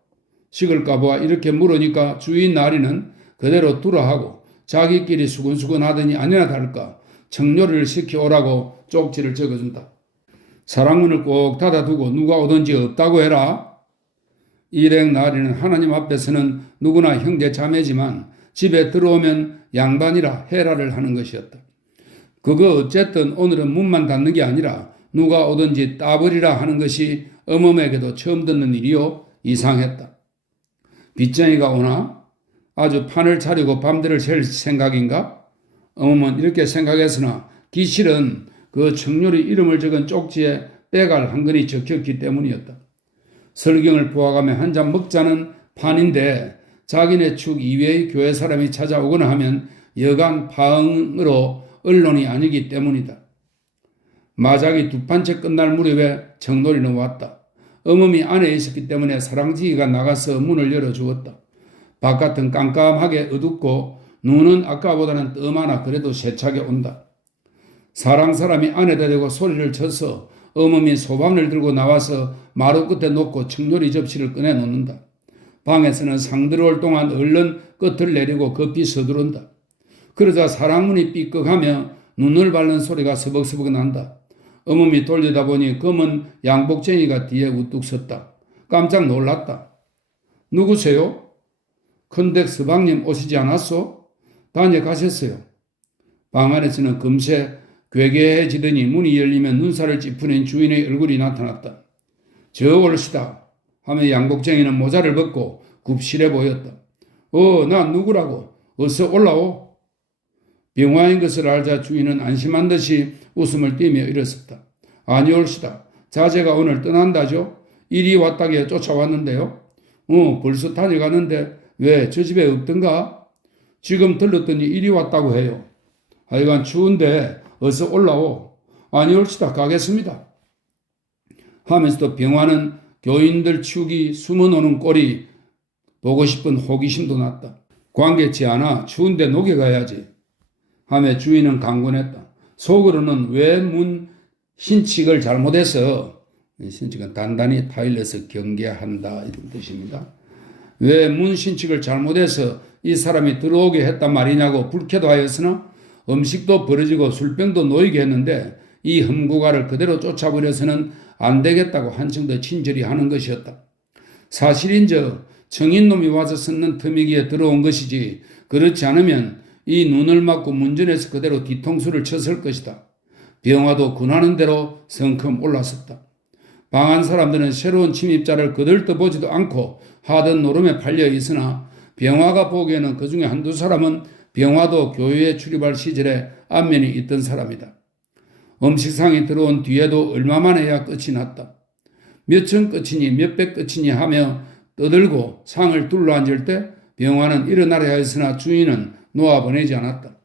식을까 보아 이렇게 물으니까 주인 나리는 그대로 두라 하고 자기끼리 수근수근 하더니 아니나 다를까 청요리를 시켜오라고 쪽지를 적어준다. 사랑문을 꼭 닫아두고 누가 오든지 없다고 해라. 일행 나리는 하나님 앞에서는 누구나 형제 자매지만 집에 들어오면 양반이라 해라를 하는 것이었다. 그거 어쨌든 오늘은 문만 닫는 게 아니라 누가 오든지 따버리라 하는 것이 어머에게도 처음 듣는 일이요 이상했다. 빚쟁이가 오나? 아주 판을 차리고 밤들을 샐 생각인가? 어머는 이렇게 생각했으나 기실은 그 청요리 이름을 적은 쪽지에 빼갈 한 건이 적혔기 때문이었다. 설경을 보아가며 한 잔 먹자는 판인데 자기네 축 이외의 교회 사람이 찾아오거나 하면 여간 파응으로 언론이 아니기 때문이다. 마작이 두 판째 끝날 무렵에 청놀이는 왔다. 어멈이 안에 있었기 때문에 사랑지기가 나가서 문을 열어주었다. 바깥은 깜깜하게 어둡고 눈은 아까보다는 뜸하나 그래도 세차게 온다. 사랑 사람이 안에다 대고 소리를 쳐서 어멈이 소방을 들고 나와서 마루 끝에 놓고 청요리 접시를 꺼내 놓는다. 방에서는 상 들어올 동안 얼른 끝을 내리고 급히 서두른다. 그러자 사랑문이 삐걱하며 눈을 밟는 소리가 서벅서벅 난다. 어멈이 돌리다 보니 검은 양복쟁이가 뒤에 우뚝 섰다. 깜짝 놀랐다. 누구세요? 큰댁 서방님 오시지 않았소? 다녀가셨어요. 방 안에서는 금세 괴괴해지더니 문이 열리면 눈살을 찌푸린 주인의 얼굴이 나타났다. 저 올시다 하며 양복쟁이는 모자를 벗고 굽실해 보였다. 나 누구라고? 어서 올라오. 병화인 것을 알자 주인은 안심한 듯이 웃음을 띠며 일었습니다. 아니 올시다. 자제가 오늘 떠난다죠? 이리 왔다기에 쫓아왔는데요. 벌써 다녀가는데 왜 저 집에 없던가? 지금 들렀더니 이리 왔다고 해요. 하여간 추운데 어서 올라오. 아니 올시다 가겠습니다. 하면서도 병화는 교인들 축이 숨어노는 꼴이 보고 싶은 호기심도 났다. 관계치 않아 추운데 녹여가야지 하며 주인은 강권했다. 속으로는 왜 문 신칙을 잘못해서, 신칙은 단단히 타일러서 경계한다 이런 뜻입니다. 왜 문 신칙을 잘못해서 이 사람이 들어오게 했단 말이냐고 불쾌도 하였으나 음식도 벌어지고 술병도 놓이게 했는데 이 흠구가를 그대로 쫓아버려서는 안 되겠다고 한층 더 친절히 하는 것이었다. 사실인저 청인놈이 와서 섰는 틈이기에 들어온 것이지 그렇지 않으면 이 눈을 맞고 문전에서 그대로 뒤통수를 쳤을 것이다. 병화도 군하는 대로 성큼 올랐었다. 방한 사람들은 새로운 침입자를 거들떠보지도 않고 하던 노름에 팔려 있으나 병화가 보기에는 그 중에 한두 사람은 병화도 교회에 출입할 시절에 안면이 있던 사람이다. 음식상이 들어온 뒤에도 얼마만 해야 끝이 났다. 몇천 끝이니 몇백 끝이니 하며 떠들고 상을 둘러앉을 때 병화는 일어나려 하였으나 주인은 놓아보내지 않았다.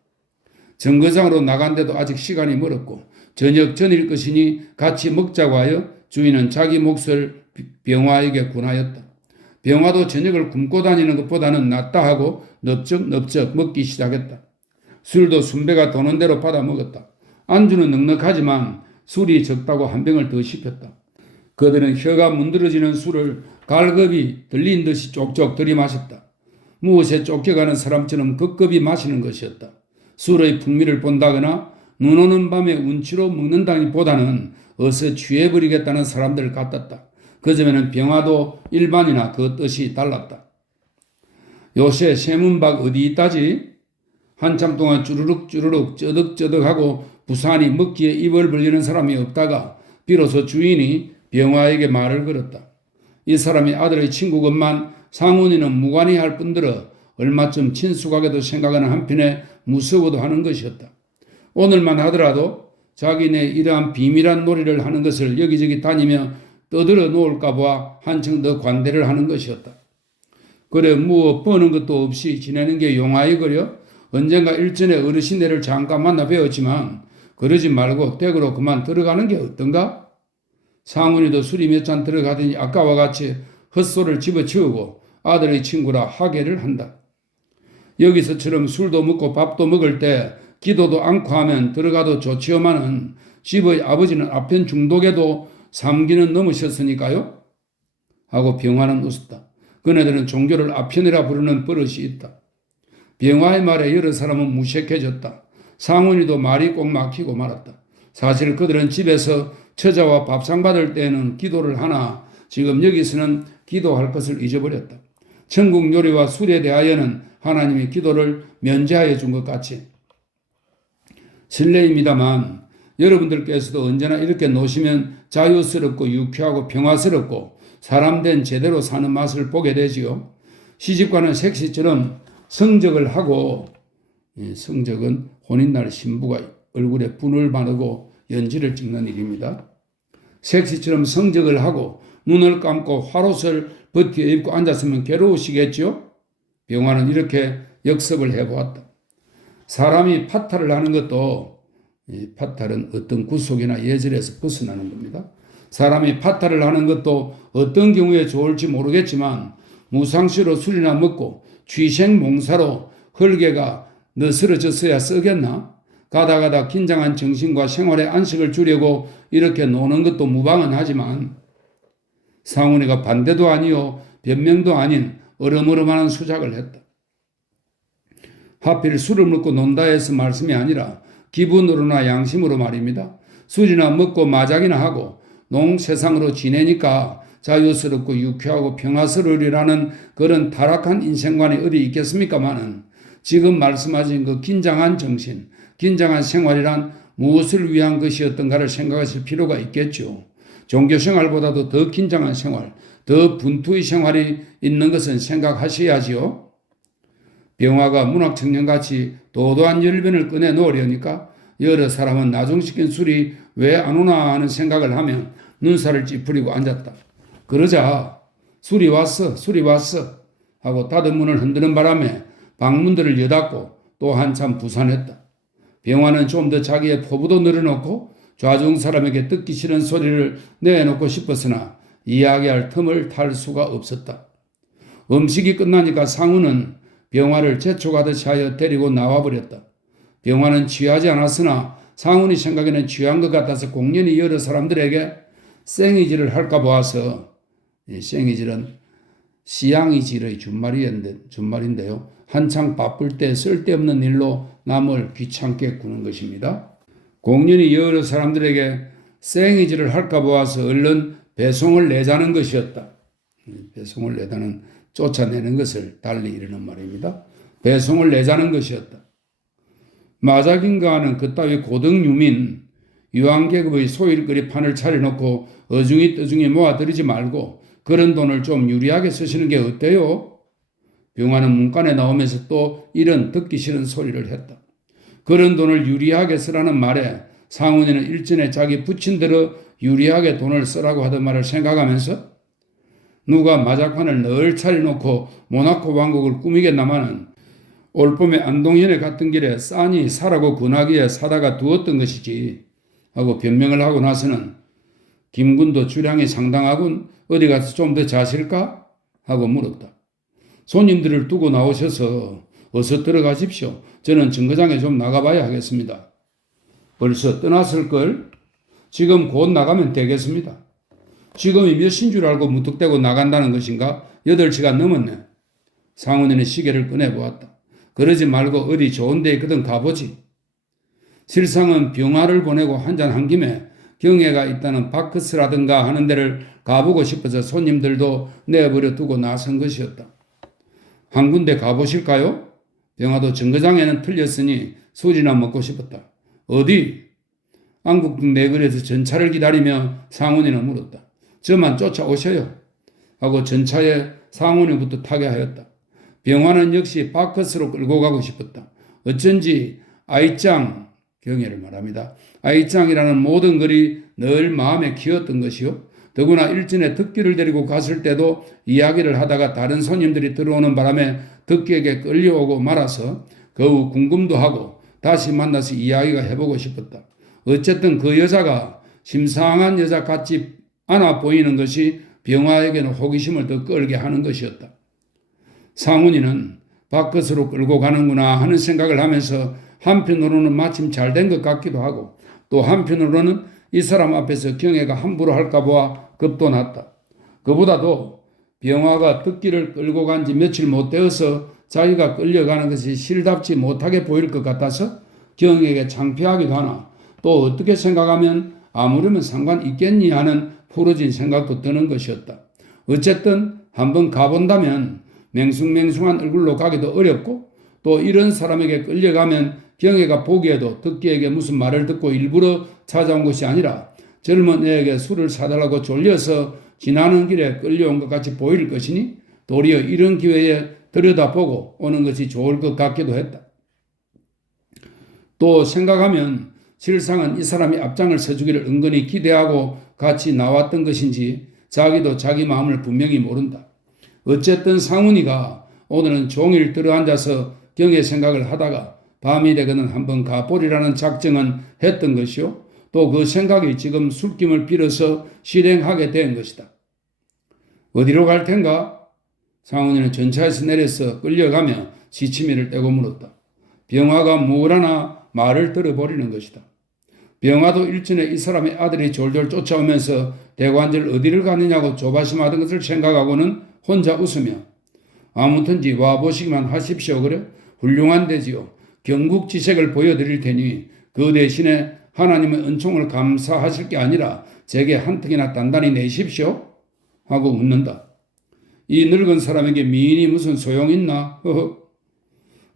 정거장으로 나간데도 아직 시간이 멀었고 저녁 전일 것이니 같이 먹자고 하여 주인은 자기 몫을 병화에게 권하였다. 병화도 저녁을 굶고 다니는 것보다는 낫다 하고 넙적넙적 먹기 시작했다. 술도 순배가 도는 대로 받아 먹었다. 안주는 넉넉하지만 술이 적다고 한 병을 더 시켰다. 그들은 혀가 문드러지는 술을 갈급이 들린 듯이 쪽쪽 들이마셨다. 무엇에 쫓겨가는 사람처럼 급급히 마시는 것이었다. 술의 풍미를 본다거나 눈 오는 밤에 운치로 먹는다기보다는 어서 취해버리겠다는 사람들 같았다. 그 점에는 병화도 일반이나 그 뜻이 달랐다. 요새 세문박 어디 있다지? 한참 동안 쭈르륵 쩌덕쩌덕하고 부산이 먹기에 입을 벌리는 사람이 없다가 비로소 주인이 병화에게 말을 걸었다. 이 사람이 아들의 친구건만 상훈이는 무관히 할 뿐더러 얼마쯤 친숙하게도 생각하는 한편에 무서워도 하는 것이었다. 오늘만 하더라도 자기네 이러한 비밀한 놀이를 하는 것을 여기저기 다니며 떠들어 놓을까 봐 한층 더 관대를 하는 것이었다. 그래 무엇 버는 것도 없이 지내는 게 용하이 그려? 언젠가 일전에 어르신네를 잠깐 만나 뵈었지만 그러지 말고 댁으로 그만 들어가는 게 어떤가? 상훈이도 술이 몇 잔 들어가더니 아까와 같이 헛소를 집어치우고 아들의 친구라 하계를 한다. 여기서처럼 술도 먹고 밥도 먹을 때 기도도 않고 하면 들어가도 좋지요마는 집의 아버지는 아편 중독에도 3기는 넘으셨으니까요? 하고 병화는 웃었다. 그네들은 종교를 아편이라 부르는 버릇이 있다. 병화의 말에 여러 사람은 무색해졌다. 상훈이도 말이 꼭 막히고 말았다. 사실 그들은 집에서 처자와 밥상 받을 때에는 기도를 하나 지금 여기서는 기도할 것을 잊어버렸다. 천국 요리와 술에 대하여는 하나님이 기도를 면제하여 준 것 같이. 실례입니다만 여러분들께서도 언제나 이렇게 노시면 자유스럽고 유쾌하고 평화스럽고 사람된 제대로 사는 맛을 보게 되지요. 시집가는 색시처럼 성적을 하고, 성적은 혼인날 신부가 얼굴에 분을 바르고 연지를 찍는 일입니다. 색시처럼 성적을 하고 눈을 감고 화롯을 벗겨 입고 앉았으면 괴로우시겠죠? 병화는 이렇게 역습을 해보았다. 사람이 파탈을 하는 것도, 파탈은 어떤 구속이나 예절에서 벗어나는 겁니다. 사람이 파탈을 하는 것도 어떤 경우에 좋을지 모르겠지만 무상시로 술이나 먹고 취생몽사로 헐개가 너스러졌어야 쓰겠나? 가다가다 긴장한 정신과 생활의 안식을 주려고 이렇게 노는 것도 무방은 하지만 상훈이가 반대도 아니요 변명도 아닌 어름어름하는 수작을 했다. 하필 술을 먹고 논다 해서 말씀이 아니라 기분으로나 양심으로 말입니다. 술이나 먹고 마작이나 하고 농세상으로 지내니까 자유스럽고 유쾌하고 평화스러우리라는 그런 타락한 인생관이 어디 있겠습니까마는 지금 말씀하신 그 긴장한 정신, 긴장한 생활이란 무엇을 위한 것이었던가를 생각하실 필요가 있겠죠. 종교생활보다도 더 긴장한 생활, 더 분투의 생활이 있는 것은 생각하셔야지요. 병화가 문학청년같이 도도한 열변을 꺼내 놓으려니까 여러 사람은 나중시킨 술이 왜 안 오나 하는 생각을 하며 눈살을 찌푸리고 앉았다. 그러자 술이 왔어 하고 닫은 문을 흔드는 바람에 방문들을 여닫고 또 한참 부산했다. 병화는 좀 더 자기의 포부도 늘어놓고 좌중 사람에게 듣기 싫은 소리를 내놓고 싶었으나 이야기할 틈을 탈 수가 없었다. 음식이 끝나니까 상우는 병화를 재촉하듯이 하여 데리고 나와버렸다. 병화는 취하지 않았으나 상훈이 생각에는 취한 것 같아서 공연히 여러 사람들에게 생이질을 할까 보아서, 생이질은 시양이질의 준말인데요. 한창 바쁠 때 쓸데없는 일로 남을 귀찮게 구는 것입니다. 공연히 여러 사람들에게 생이질을 할까 보아서 얼른 배송을 내자는 것이었다. 배송을 내자는 쫓아내는 것을 달리 이르는 말입니다. 배송을 내자는 것이었다. 마작인가하는 그따위 고등유민, 유황계급의 소일거리 판을 차려놓고 어중이 떠중이 모아들이지 말고 그런 돈을 좀 유리하게 쓰시는 게 어때요? 병화는 문간에 나오면서 또 이런 듣기 싫은 소리를 했다. 그런 돈을 유리하게 쓰라는 말에 상훈이는 일전에 자기 부친대로 유리하게 돈을 쓰라고 하던 말을 생각하면서 누가 마작판을 늘 차려놓고 모나코 왕국을 꾸미겠나마는 올봄에 안동현에 갔던 길에 싼이 사라고 근하기에 사다가 두었던 것이지 하고 변명을 하고 나서는 김군도 주량이 상당하군, 어디 가서 좀 더 자실까? 하고 물었다. 손님들을 두고 나오셔서 어서 들어가십시오. 저는 정거장에 좀 나가봐야 하겠습니다. 벌써 떠났을걸? 지금 곧 나가면 되겠습니다. 지금이 몇 시인 줄 알고 무턱대고 나간다는 것인가? 8시간 넘었네. 상훈이는 시계를 꺼내보았다. 그러지 말고 어디 좋은 데 있거든 가보지. 실상은 병화를 보내고 한잔한 김에 경애가 있다는 바크스라든가 하는 데를 가보고 싶어서 손님들도 내버려 두고 나선 것이었다. 한 군데 가보실까요? 병화도 정거장에는 틀렸으니 술이나 먹고 싶었다. 어디? 안국동 내거리에서 전차를 기다리며 상훈이는 물었다. 저만 쫓아오셔요. 하고 전차에 상훈이부터 타게 하였다. 병화는 역시 바크스로 끌고 가고 싶었다. 어쩐지 아이짱, 경애를 말합니다. 아이짱이라는 모든 글이 늘 마음에 기었던 것이요. 더구나 일전에 덕기를 데리고 갔을 때도 이야기를 하다가 다른 손님들이 들어오는 바람에 덕기에게 끌려오고 말아서 거우 궁금도 하고 다시 만나서 이야기가 해보고 싶었다. 어쨌든 그 여자가 심상한 여자 같지 않아 보이는 것이 병화에게는 호기심을 더 끌게 하는 것이었다. 상훈이는 바깥으로 끌고 가는구나 하는 생각을 하면서 한편으로는 마침 잘 된 것 같기도 하고 또 한편으로는 이 사람 앞에서 경애가 함부로 할까 보아 겁도 났다. 그보다도 병화가 덕기를 끌고 간 지 며칠 못 되어서 자기가 끌려가는 것이 실답지 못하게 보일 것 같아서 경에게 창피하기도 하나 또 어떻게 생각하면 아무려면 상관 있겠니 하는 푸르진 생각도 드는 것이었다. 어쨌든 한번 가본다면 맹숭맹숭한 얼굴로 가기도 어렵고 또 이런 사람에게 끌려가면 경애가 보기에도 덕기에게 무슨 말을 듣고 일부러 찾아온 것이 아니라 젊은 애에게 술을 사달라고 졸려서 지나는 길에 끌려온 것 같이 보일 것이니 도리어 이런 기회에 들여다보고 오는 것이 좋을 것 같기도 했다. 또 생각하면 실상은 이 사람이 앞장을 서주기를 은근히 기대하고 같이 나왔던 것인지 자기도 자기 마음을 분명히 모른다. 어쨌든 상훈이가 오늘은 종일 들어앉아서 경의 생각을 하다가 밤이 되거든 한번 가보리라는 작정은 했던 것이요. 또 그 생각이 지금 술김을 빌어서 실행하게 된 것이다. 어디로 갈 텐가? 상훈이는 전차에서 내려서 끌려가며 시치미를 떼고 물었다. 병화가 무엇하나 말을 들어버리는 것이다. 병화도 일전에 이 사람의 아들이 졸졸 쫓아오면서 대관절 어디를 가느냐고 조바심하던 것을 생각하고는 혼자 웃으며 아무튼지 와보시기만 하십시오 그래? 훌륭한 대지요. 경국지색을 보여드릴 테니 그 대신에 하나님의 은총을 감사하실 게 아니라 제게 한턱이나 단단히 내십시오 하고 묻는다. 이 늙은 사람에게 미인이 무슨 소용있나?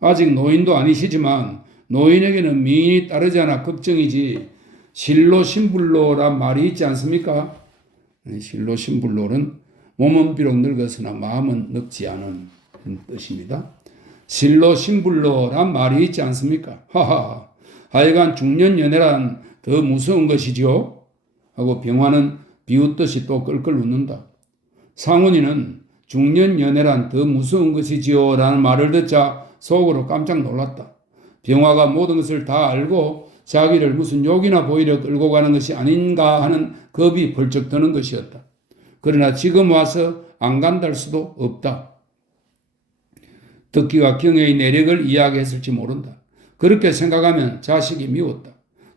아직 노인도 아니시지만 노인에게는 미인이 따르지 않아 걱정이지 실로신불로란 말이 있지 않습니까? 실로신불로는 몸은 비록 늙었으나 마음은 늙지 않은 뜻입니다. 실로신불로란 말이 있지 않습니까? 하하, 하여간 중년연애란 더 무서운 것이지요? 하고 병화는 비웃듯이 또 끌끌 웃는다. 상훈이는 중년연애란 더 무서운 것이지요? 라는 말을 듣자 속으로 깜짝 놀랐다. 병화가 모든 것을 다 알고 자기를 무슨 욕이나 보이려 끌고 가는 것이 아닌가 하는 겁이 벌쩍 드는 것이었다. 그러나 지금 와서 안 간다할 수도 없다. 덕기가 경혜의 내력을 이야기했을지 모른다. 그렇게 생각하면 자식이 미웠다.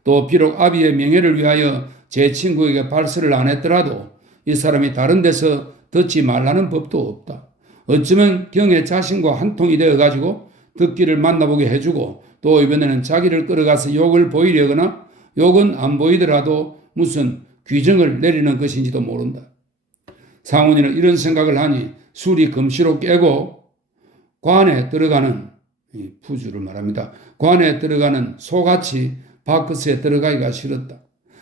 또 비록 아비의 명예를 위하여 제 친구에게 발설을 안 했더라도 이 사람이 다른 데서 듣지 말라는 법도 없다. 어쩌면 경혜 자신과 한 통이 되어가지고 덕기를 만나보게 해주고 또 이번에는 자기를 끌어가서 욕을 보이려거나 욕은 안 보이더라도 무슨 규정을 내리는 것인지도 모른다. 상훈이는 이런 생각을 하니 술이 금시로 깨고 관에 들어가는 푸주를 말합니다. 관에 들어가는 소같이 바크스에 들어가기가 싫었다.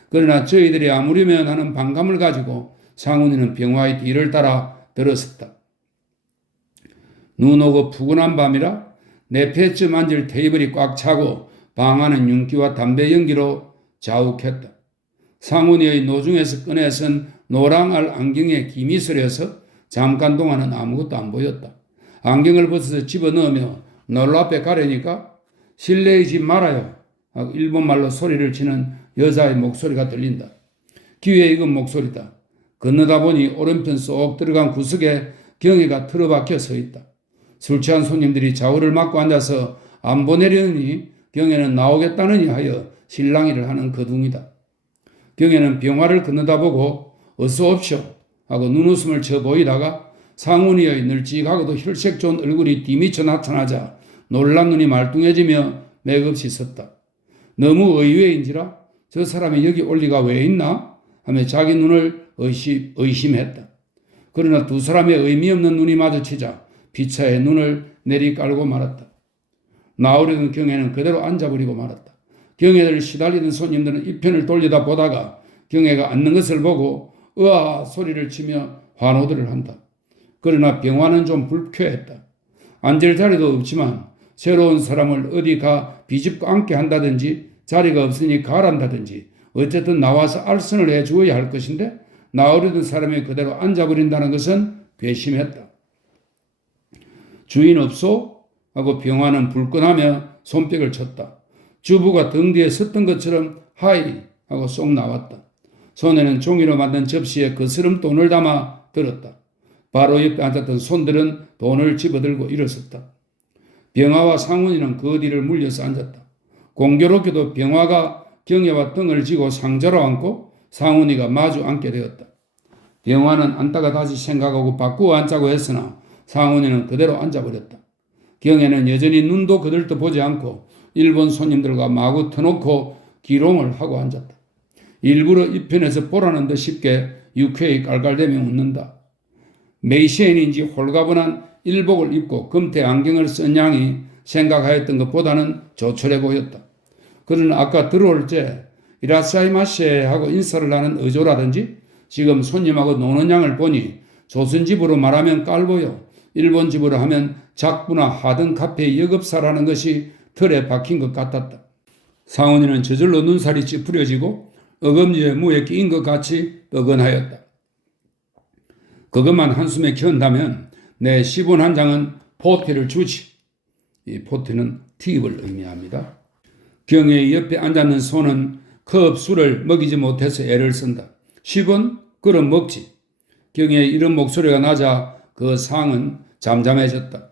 그러나 저희들이 아무리면 하는 반감을 가지고 상훈이는 병화의 뒤를 따라 들어섰다. 눈 오고 푸근한 밤이라 내 폐쯤 앉을 테이블이 꽉 차고 방 안은 윤기와 담배 연기로 자욱했다. 상훈이의 노중에서 꺼내 쓴 노랑알 안경에 김이 서려서 잠깐 동안은 아무것도 안 보였다. 안경을 벗어서 집어넣으며 널 앞에 가려니까 실례이지 말아요 하고 일본말로 소리를 치는 여자의 목소리가 들린다. 귀에 익은 목소리다. 건너다 보니 오른편 쏙 들어간 구석에 경혜가 틀어박혀 서 있다. 술 취한 손님들이 좌우를 막고 앉아서 안 보내려니 경혜는 나오겠다느니 하여 실랑이를 하는 거둥이다. 경혜는 병화를 건너다 보고 어서 옵쇼 하고 눈웃음을 쳐 보이다가 상훈이의 널찍하고도 혈색 좋은 얼굴이 뒤미쳐 나타나자 놀란 눈이 말뚱해지며 맥없이 섰다. 너무 의외인지라 저 사람이 여기 올 리가 왜 있나 하며 자기 눈을 의심했다. 그러나 두 사람의 의미 없는 눈이 마주치자 피차에 눈을 내리깔고 말았다. 나오려던 경혜는 그대로 앉아버리고 말았다. 경혜를 시달리던 손님들은 이편을 돌리다 보다가 경혜가 앉는 것을 보고 으아 소리를 치며 환호들을 한다. 그러나 병화는 좀 불쾌했다. 앉을 자리도 없지만 새로운 사람을 어디 가 비집고 앉게 한다든지 자리가 없으니 가란다든지 어쨌든 나와서 알선을 해주어야 할 것인데 나오려던 사람이 그대로 앉아버린다는 것은 괘씸했다. 주인 없소? 하고 병화는 불끈하며 손뼉을 쳤다. 주부가 등 뒤에 섰던 것처럼 하이 하고 쏙 나왔다. 손에는 종이로 만든 접시에 거스름 돈을 담아 들었다. 바로 옆에 앉았던 손들은 돈을 집어들고 일어섰다. 병화와 상훈이는 그 뒤를 물려서 앉았다. 공교롭게도 병화가 경혜와 등을 지고 상자로 앉고 상훈이가 마주 앉게 되었다. 병화는 앉다가 다시 생각하고 바꾸어 앉자고 했으나 상훈이는 그대로 앉아버렸다. 경혜는 여전히 눈도 거들떠 보지 않고 일본 손님들과 마구 터놓고 기롱을 하고 앉았다. 일부러 이편에서 보라는 듯 쉽게 유쾌히 깔깔대며 웃는다. 메이시엔인지 홀가분한 일복을 입고 금태 안경을 쓴 양이 생각하였던 것보다는 조촐해 보였다. 그는 아까 들어올 때 이라사이마세 하고 인사를 하는 의조라든지 지금 손님하고 노는 양을 보니 조선집으로 말하면 깔보요, 일본집으로 하면 작부나 하등 카페의 역업사라는 것이 털에 박힌 것 같았다. 상훈이는 저절로 눈살이 찌푸려지고 어금니에 무에 끼인 것 같이 뻐근하였다. 그것만 한숨에 견다면 내 시본 한 장은 포티를 주지. 이 포티는 팁을 의미합니다. 경혜의 옆에 앉았는 손은 컵 술을 먹이지 못해서 애를 쓴다. 10원? 그럼 먹지. 경혜의 이런 목소리가 나자 그 상은 잠잠해졌다.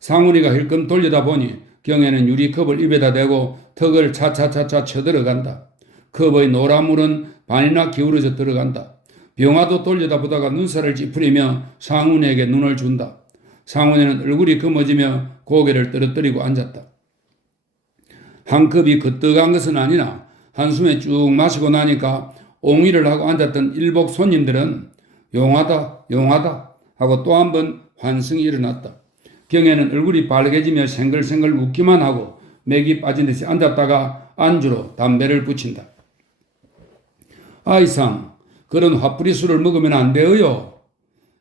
상훈이가 힐끔 돌리다 보니 경혜는 유리컵을 입에다 대고 턱을 차차차차 쳐들어간다. 컵의 노란 물은 반이나 기울어져 들어간다. 병화도 돌려다 보다가 눈살을 찌푸리며 상훈이에게 눈을 준다. 상훈이는 얼굴이 검어지며 고개를 떨어뜨리고 앉았다. 한 컵이 그뜩한 것은 아니나 한숨에 쭉 마시고 나니까 옹위를 하고 앉았던 일복 손님들은 용하다 용하다 하고 또 한 번 환승이 일어났다. 경에는 얼굴이 빨개지며 생글생글 웃기만 하고 맥이 빠진 듯이 앉았다가 안주로 담배를 붙인다. 아이상, 그런 화풀이 술을 먹으면 안 돼요.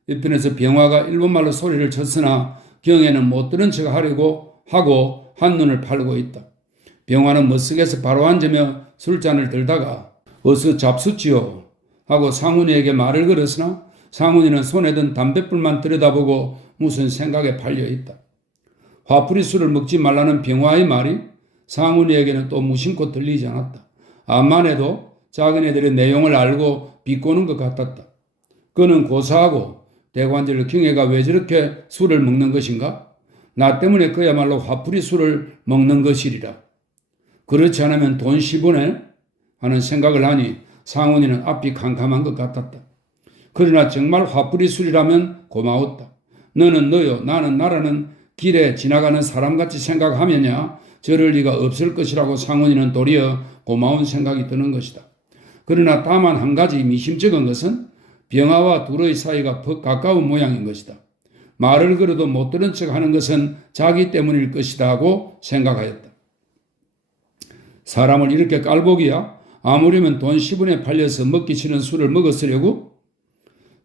옆편에서 병화가 일본말로 소리를 쳤으나 경에는 못 들은 척 하려고 하고 한눈을 팔고 있다. 병화는 머쓱해서 바로 앉으며 술잔을 들다가 어서 잡수지요 하고 상훈이에게 말을 걸었으나 상훈이는 손에 든 담뱃불만 들여다보고 무슨 생각에 팔려 있다. 화풀이 술을 먹지 말라는 병화의 말이 상훈이에게는 또 무심코 들리지 않았다. 암만 해도 작은 애들의 내용을 알고 비꼬는 것 같았다. 그는 고사하고 대관절 경애가 왜 저렇게 술을 먹는 것인가? 나 때문에 그야말로 화풀이 술을 먹는 것이리라. 그렇지 않으면 돈 10원에 하는 생각을 하니 상훈이는 앞이 캄캄한 것 같았다. 그러나 정말 화풀이 술이라면 고마웠다. 너는 너요 나는 나라는 길에 지나가는 사람같이 생각하면야 저럴 리가 없을 것이라고 상훈이는 도리어 고마운 생각이 드는 것이다. 그러나 다만 한 가지 미심쩍은 것은 병아와 둘의 사이가 퍽 가까운 모양인 것이다. 말을 걸어도 못 들은 척 하는 것은 자기 때문일 것이다 하고 생각하였다. 사람을 이렇게 깔보기야 아무려면 돈 10원에 팔려서 먹기 싫은 술을 먹었으려고?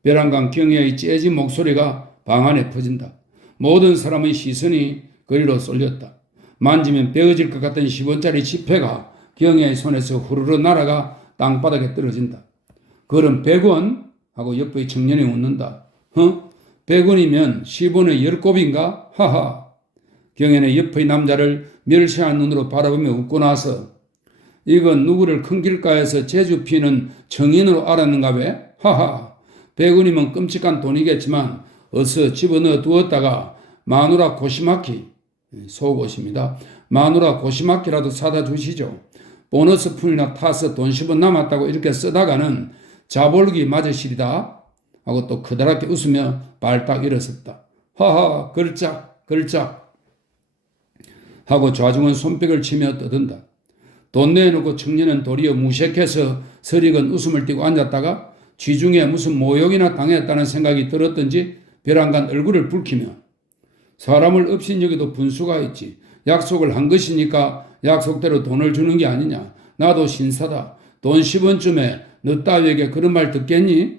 벼랑간 경애의 째진 목소리가 방 안에 퍼진다. 모든 사람의 시선이 그리로 쏠렸다. 만지면 베어질 것 같은 10원짜리 지폐가 경애의 손에서 후루루 날아가 땅바닥에 떨어진다. 그럼 100원? 하고 옆의 청년이 웃는다. 100원이면 10원의 10곱인가? 하하. 경애는 옆의 남자를 멸시한 눈으로 바라보며 웃고 나서 이건 누구를 큰 길가에서 제주 피는 정인으로 알았는가 왜? 하하. 100원이면 끔찍한 돈이겠지만 어서 집어넣어 두었다가 마누라 고시마키, 속옷입니다. 마누라 고시마키라도 사다 주시죠. 보너스 푼이나 타서 돈 10원 남았다고 이렇게 쓰다가는 자볼기 맞으시리다 하고 또 크다랗게 웃으며 발딱 일어섰다. 하하 걸작 걸작 하고 좌중은 손뼉을 치며 떠든다. 돈 내놓고 청년은 도리어 무색해서 서리건 웃음을 띠고 앉았다가 쥐중에 무슨 모욕이나 당했다는 생각이 들었던지 벼랑간 얼굴을 붉히며 사람을 업신여기도 분수가 있지. 약속을 한 것이니까 약속대로 돈을 주는 게 아니냐. 나도 신사다. 돈 10원쯤에 너 따위에게 그런 말 듣겠니?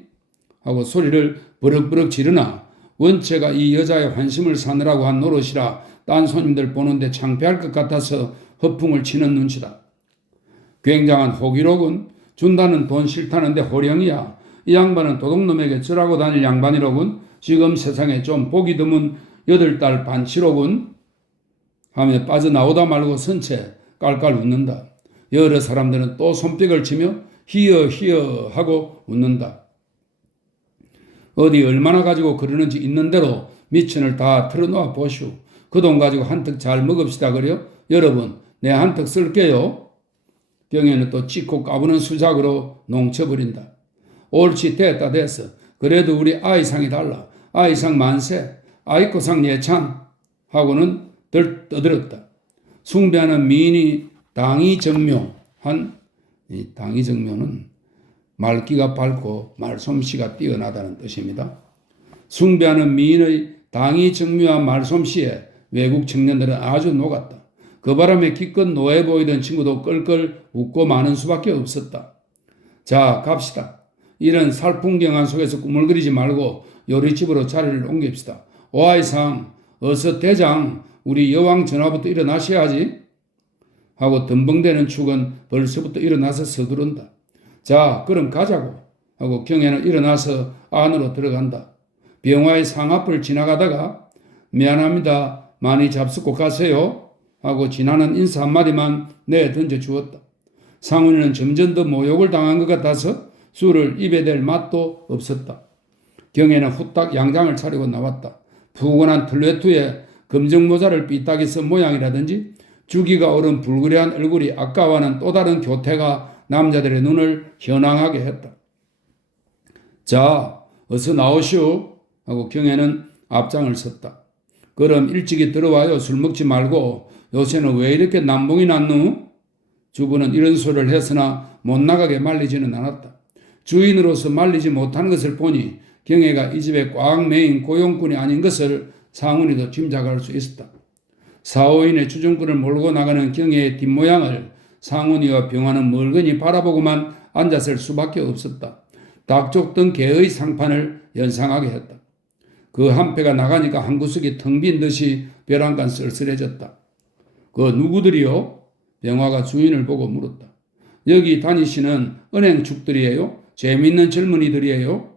하고 소리를 버럭버럭 지르나 원체가 이 여자의 환심을 사느라고 한 노릇이라 딴 손님들 보는데 창피할 것 같아서 허풍을 치는 눈치다. 굉장한 호기로군. 준다는 돈 싫다는데 호령이야. 이 양반은 도둑놈에게 절하고 다닐 양반이로군. 지금 세상에 좀 보기 드문 8달 반치로군. 하며 빠져나오다 말고 선채 깔깔 웃는다. 여러 사람들은 또 손뼉을 치며 히어 히어 하고 웃는다. 어디 얼마나 가지고 그러는지 있는 대로 미천을 다 털어놓아 보시오. 그 돈 가지고 한턱 잘 먹읍시다 그래요? 여러분 내 한턱 쓸게요. 경에는 또 찍고 까부는 수작으로 농쳐버린다. 옳지 됐다 됐어. 그래도 우리 아이상이 달라. 아이상 만세. 아이코상 예찬 하고는 떠들었다. 숭배하는 미인이 당이정묘한 이 당이정묘는 말기가 밝고 말솜씨가 뛰어나다는 뜻입니다. 숭배하는 미인의 당이정묘한 말솜씨에 외국 청년들은 아주 녹았다. 그 바람에 기껏 노해 보이던 친구도 껄껄 웃고 마는 수밖에 없었다. 자 갑시다. 이런 살풍경한 속에서 꾸물거리지 말고 요리집으로 자리를 옮깁시다. 오아이상 어서 대장 우리 여왕 전화부터 일어나셔야지 하고 덤벙대는 축은 벌써부터 일어나서 서두른다. 자 그럼 가자고 하고 경애는 일어나서 안으로 들어간다. 병화의 상앞을 지나가다가 미안합니다. 많이 잡수고 가세요 하고 지나는 인사 한마디만 내던져 주었다. 상훈이는 점점 더 모욕을 당한 것 같아서 술을 입에 댈 맛도 없었다. 경애는 후딱 양장을 차리고 나왔다. 푸근한 틀웨투에 검정 모자를 삐딱이 쓴 모양이라든지 주기가 오른 불그레한 얼굴이 아까와는 또 다른 교태가 남자들의 눈을 현황하게 했다. 자 어서 나오시오 하고 경애는 앞장을 섰다. 그럼 일찍이 들어와요. 술 먹지 말고. 요새는 왜 이렇게 남봉이 났누? 주부는 이런 소리를 했으나 못 나가게 말리지는 않았다. 주인으로서 말리지 못하는 것을 보니 경애가 이 집에 꽉 매인 고용꾼이 아닌 것을 상훈이도 짐작할 수 있었다. 사오인의 주정꾼을 몰고 나가는 경애의 뒷모양을 상훈이와 병화는 멀거니 바라보고만 앉았을 수밖에 없었다. 닭족던 개의 상판을 연상하게 했다. 그 한 패가 나가니까 한 구석이 텅 빈 듯이 벼랑간 쓸쓸해졌다. 그 누구들이요? 병화가 주인을 보고 물었다. 여기 다니시는 은행축들이에요? 재밌는 젊은이들이에요?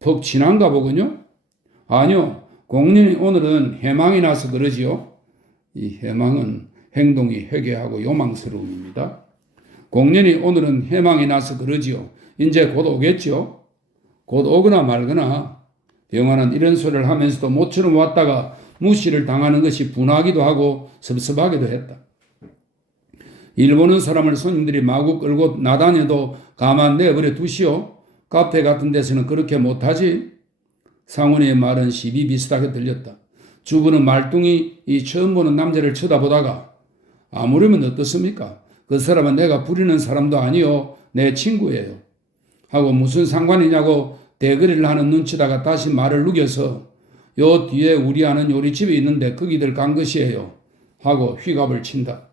퍽 친한가 보군요? 아니요. 공님이 오늘은 해망이 나서 그러지요. 이 해망은 행동이 회개하고 요망스러움입니다. 공년이 오늘은 해망이 나서 그러지요. 이제 곧 오겠지요. 곧 오거나 말거나. 병화는 이런 소리를 하면서도 모처럼 왔다가 무시를 당하는 것이 분하기도 하고 섭섭하기도 했다. 일 보는 사람을 손님들이 마구 끌고 나다녀도 가만 내버려 두시오. 카페 같은 데서는 그렇게 못하지. 상훈이의 말은 시비 비슷하게 들렸다. 주부는 말뚱이 이 처음 보는 남자를 쳐다보다가 아무려면 어떻습니까? 그 사람은 내가 부리는 사람도 아니요. 내 친구예요. 하고 무슨 상관이냐고 대거리를 하는 눈치다가 다시 말을 누겨서 요 뒤에 우리 아는 요리집이 있는데 거기들 간 것이에요. 하고 휘갑을 친다.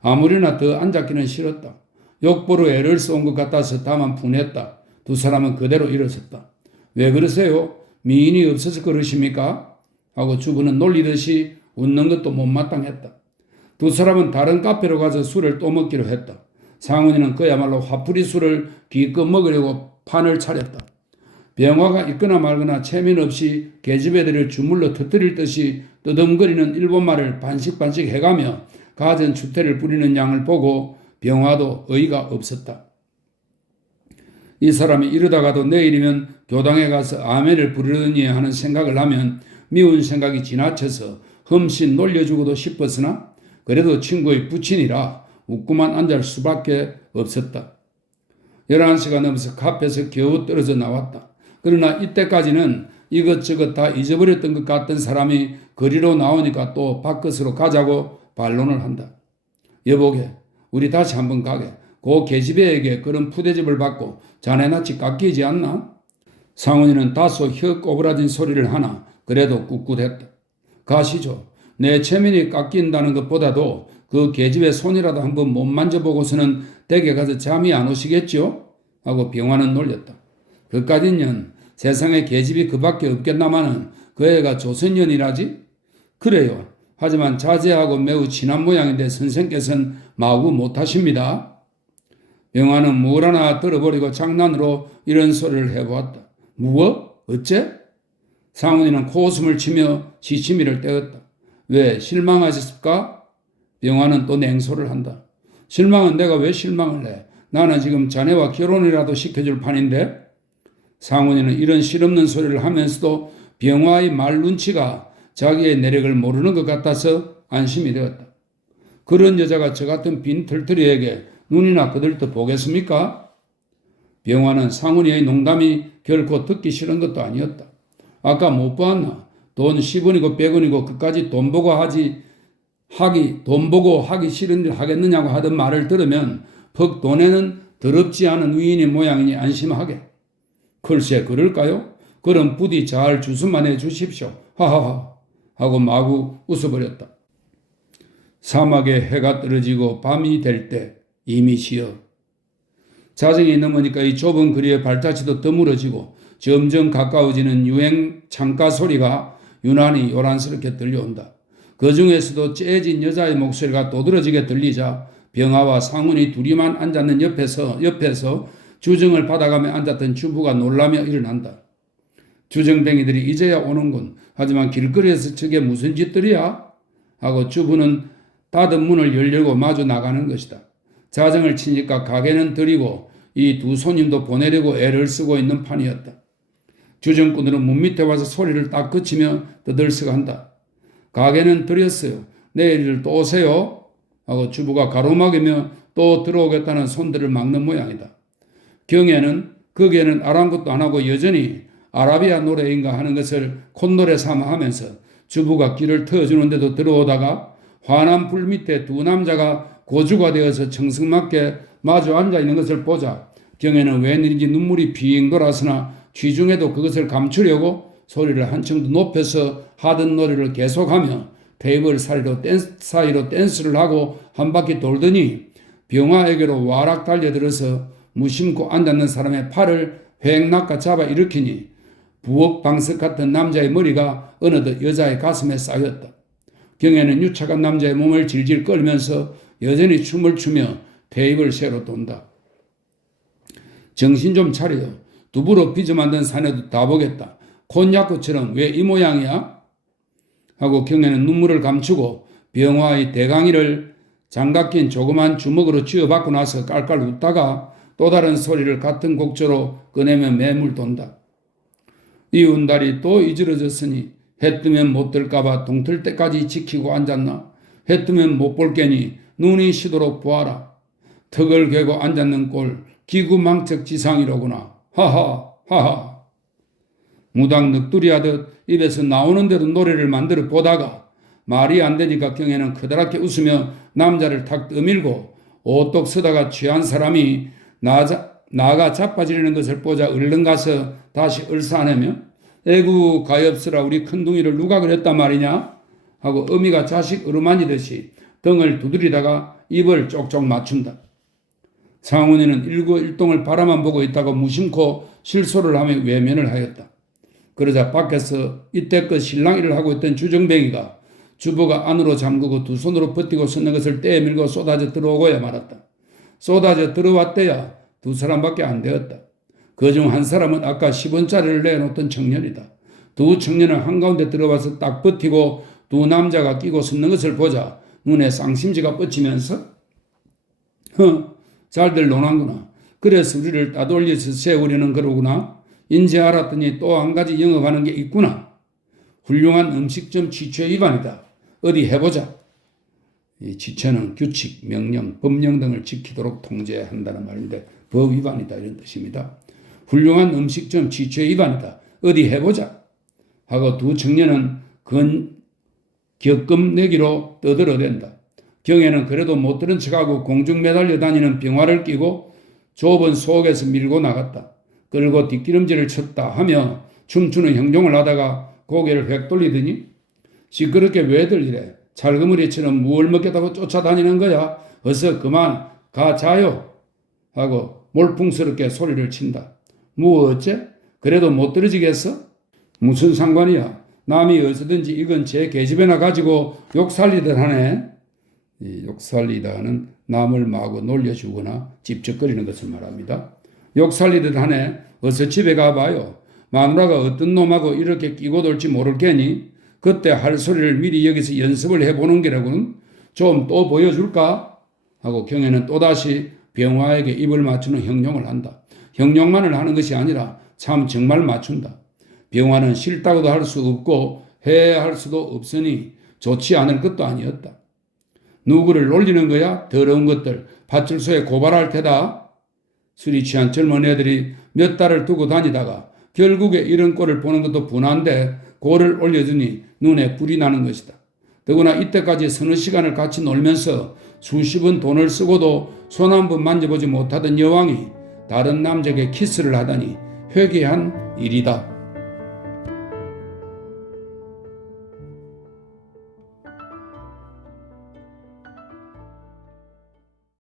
아무리나 더 앉았기는 싫었다. 욕보로 애를 쏜 것 같아서 다만 분했다. 두 사람은 그대로 일어섰다. 왜 그러세요? 미인이 없어서 그러십니까? 하고 주부는 놀리듯이 웃는 것도 못마땅했다. 두 사람은 다른 카페로 가서 술을 또 먹기로 했다. 상훈이는 그야말로 화풀이 술을 기껏 먹으려고 판을 차렸다. 병화가 있거나 말거나 체면 없이 계집애들을 주물러 터뜨릴 듯이 떠듬거리는 일본말을 반씩반씩 해가며 가전 추태를 부리는 양을 보고 병화도 어이가 없었다. 이 사람이 이러다가도 내일이면 교당에 가서 아멘을 부르느니 하는 생각을 하면 미운 생각이 지나쳐서 흠씬 놀려주고도 싶었으나 그래도 친구의 부친이라 웃고만 앉을 수밖에 없었다. 11시가 넘어서 카페에서 겨우 떨어져 나왔다. 그러나 이때까지는 이것저것 다 잊어버렸던 것 같던 사람이 거리로 나오니까 또 바깥으로 가자고 반론을 한다. 여보게, 우리 다시 한번 가게. 고 계집애에게 그런 푸대접을 받고 자네같이 깎이지 않나? 상훈이는 다소 혀 꼬부라진 소리를 하나 그래도 꿋꿋했다. 가시죠. 내 체면이 깎인다는 것보다도 그 계집애 손이라도 한번 못 만져보고서는 댁에 가서 잠이 안 오시겠죠? 하고 병화는 놀렸다. 그까짓년 세상에 계집이 그밖에 없겠나마는 그 애가 조선년이라지? 그래요. 하지만 자제하고 매우 친한 모양인데 선생께서는 마구 못하십니다. 병화는 뭘 하나 들어버리고 장난으로 이런 소리를 해보았다. 무엇? 어째? 상훈이는 코웃음을 치며 시치미를 떼었다. 왜 실망하셨을까? 병화는 또 냉소를 한다. 실망은 내가 왜 실망을 해? 나는 지금 자네와 결혼이라도 시켜줄 판인데? 상훈이는 이런 실없는 소리를 하면서도 병화의 말 눈치가 자기의 내력을 모르는 것 같아서 안심이 되었다. 그런 여자가 저 같은 빈털터리에게 눈이나 거들떠 보겠습니까? 병화는 상훈이의 농담이 결코 듣기 싫은 것도 아니었다. 아까 못 보았나? 돈 10원이고 100원이고 그까지 돈 보고 하기 싫은 일 하겠느냐고 하던 말을 들으면 퍽 돈에는 더럽지 않은 위인의 모양이니 안심하게. 글쎄 그럴까요? 그럼 부디 잘 주수만 해 주십시오. 하하하 하고 마구 웃어버렸다. 사막에 해가 떨어지고 밤이 될 때 이미 시어. 자정이 넘으니까 이 좁은 거리의 발자취도 드물어지고 점점 가까워지는 유행 창가 소리가 유난히 요란스럽게 들려온다. 그 중에서도 째진 여자의 목소리가 도드러지게 들리자 병화와 상훈이 둘이만 앉았는 옆에서 주정을 받아가며 앉았던 주부가 놀라며 일어난다. 주정뱅이들이 이제야 오는군. 하지만 길거리에서 저게 무슨 짓들이야? 하고 주부는 닫은 문을 열려고 마주 나가는 것이다. 자정을 치니까 가게는 들이고 이 두 손님도 보내려고 애를 쓰고 있는 판이었다. 주정꾼들은 문 밑에 와서 소리를 딱 그치며 떠들썩한다. 가게는 들였어요. 내일 또 오세요. 하고 주부가 가로막으며 또 들어오겠다는 손들을 막는 모양이다. 경애는 거기에는 아랑곳도 안 하고 여전히 아라비아 노래인가 하는 것을 콧노래 삼아 하면서 주부가 길을 터주는데도 들어오다가 환한 불 밑에 두 남자가 고주가 되어서 청승맞게 마주 앉아있는 것을 보자 경에는 웬일인지 눈물이 빙 돌았으나 취중에도 그것을 감추려고 소리를 한층 더 높여서 하던 노래를 계속하며 테이블 사이로 댄스를 하고 한 바퀴 돌더니 병화에게로 와락 달려들어서 무심코 앉았는 사람의 팔을 획 낚아 잡아 일으키니 부엌 방석 같은 남자의 머리가 어느덧 여자의 가슴에 쌓였다. 경에는 유착한 남자의 몸을 질질 끌면서 여전히 춤을 추며 테이블 새로 돈다. 정신 좀 차려요. 두부로 빚어 만든 사내도 다 보겠다. 콘야쿠처럼 왜 이 모양이야? 하고 경에는 눈물을 감추고 병화의 대강이를 장갑 낀 조그만 주먹으로 쥐어받고 나서 깔깔 웃다가 또 다른 소리를 같은 곡조로 꺼내며 매물 돈다. 이운 달이 또 이지러졌으니 해 뜨면 못 들까봐 동틀 때까지 지키고 앉았나? 해 뜨면 못 볼 게니 눈이 시도록 보아라. 턱을 괴고 앉았는 꼴 기구망측 지상이로구나. 하하 하하. 무당 넋두리 하듯 입에서 나오는 대로 노래를 만들어 보다가 말이 안 되니까 경에는 커다랗게 웃으며 남자를 탁 떠밀고 오똑 서다가 취한 사람이 나가 자빠지려는 것을 보자 얼른 가서 다시 얼싸내며 에구 가엾으라 우리 큰둥이를 누가 그랬단 말이냐 하고 어미가 자식 어루만지듯이 등을 두드리다가 입을 쪽쪽 맞춘다. 상훈이는 일거일동을 바라만 보고 있다가 무심코 실소를 하며 외면을 하였다. 그러자 밖에서 이때껏 신랑 일을 하고 있던 주정뱅이가 주부가 안으로 잠그고 두 손으로 버티고 서는 것을 떼밀고 쏟아져 들어오고야 말았다. 쏟아져 들어왔대야 두 사람밖에 안 되었다. 그중 한 사람은 아까 10원짜리를 내놓던 청년이다. 두 청년은 한가운데 들어와서 딱 버티고 두 남자가 끼고 섰는 것을 보자 눈에 쌍심지가 뻗치면서 잘들 노는구나. 그래서 우리를 따돌려서 세우려는 거로구나. 인제 알았더니 또 한 가지 영업하는 게 있구나. 훌륭한 음식점 취처 위반이다. 어디 해보자. 이 취처는 규칙, 명령, 법령 등을 지키도록 통제한다는 말인데 법 위반이다 이런 뜻입니다. 훌륭한 음식점 취처 위반이다. 어디 해보자. 하고 두 청년은 격금 내기로 떠들어댄다. 경에는 그래도 못 들은 척하고 공중 매달려 다니는 병화를 끼고 좁은 속에서 밀고 나갔다. 끌고 뒷기름질을 쳤다 하며 춤추는 형종을 하다가 고개를 획 돌리더니 시끄럽게 왜들 이래. 찰그머리처럼 무얼 먹겠다고 쫓아다니는 거야. 어서 그만 가 자요. 하고 몰풍스럽게 소리를 친다. 뭐 어째? 그래도 못 떨어지겠어? 무슨 상관이야. 남이 어디든지 이건 제 계집애나 가지고 욕살리듯 하네. 욕살리다는 남을 마구 놀려주거나 집적거리는 것을 말합니다. 욕살리듯 하네. 어서 집에 가봐요. 마누라가 어떤 놈하고 이렇게 끼고 돌지 모를 게니 그때 할 소리를 미리 여기서 연습을 해보는 게라고는 좀 또 보여줄까? 하고 경에는 또다시 병화에게 입을 맞추는 형용을 한다. 형용만을 하는 것이 아니라 참 정말 맞춘다. 병화는 싫다고도 할 수 없고 해야 할 수도 없으니 좋지 않을 것도 아니었다. 누구를 놀리는 거야? 더러운 것들. 파출소에 고발할 테다. 술이 취한 젊은 애들이 몇 달을 두고 다니다가 결국에 이런 꼴을 보는 것도 분한데 고를 올려주니 눈에 불이 나는 것이다. 더구나 이때까지 서너 시간을 같이 놀면서 수십 원 돈을 쓰고도 손 한 번 만져보지 못하던 여왕이 다른 남자에게 키스를 하다니 회개한 일이다.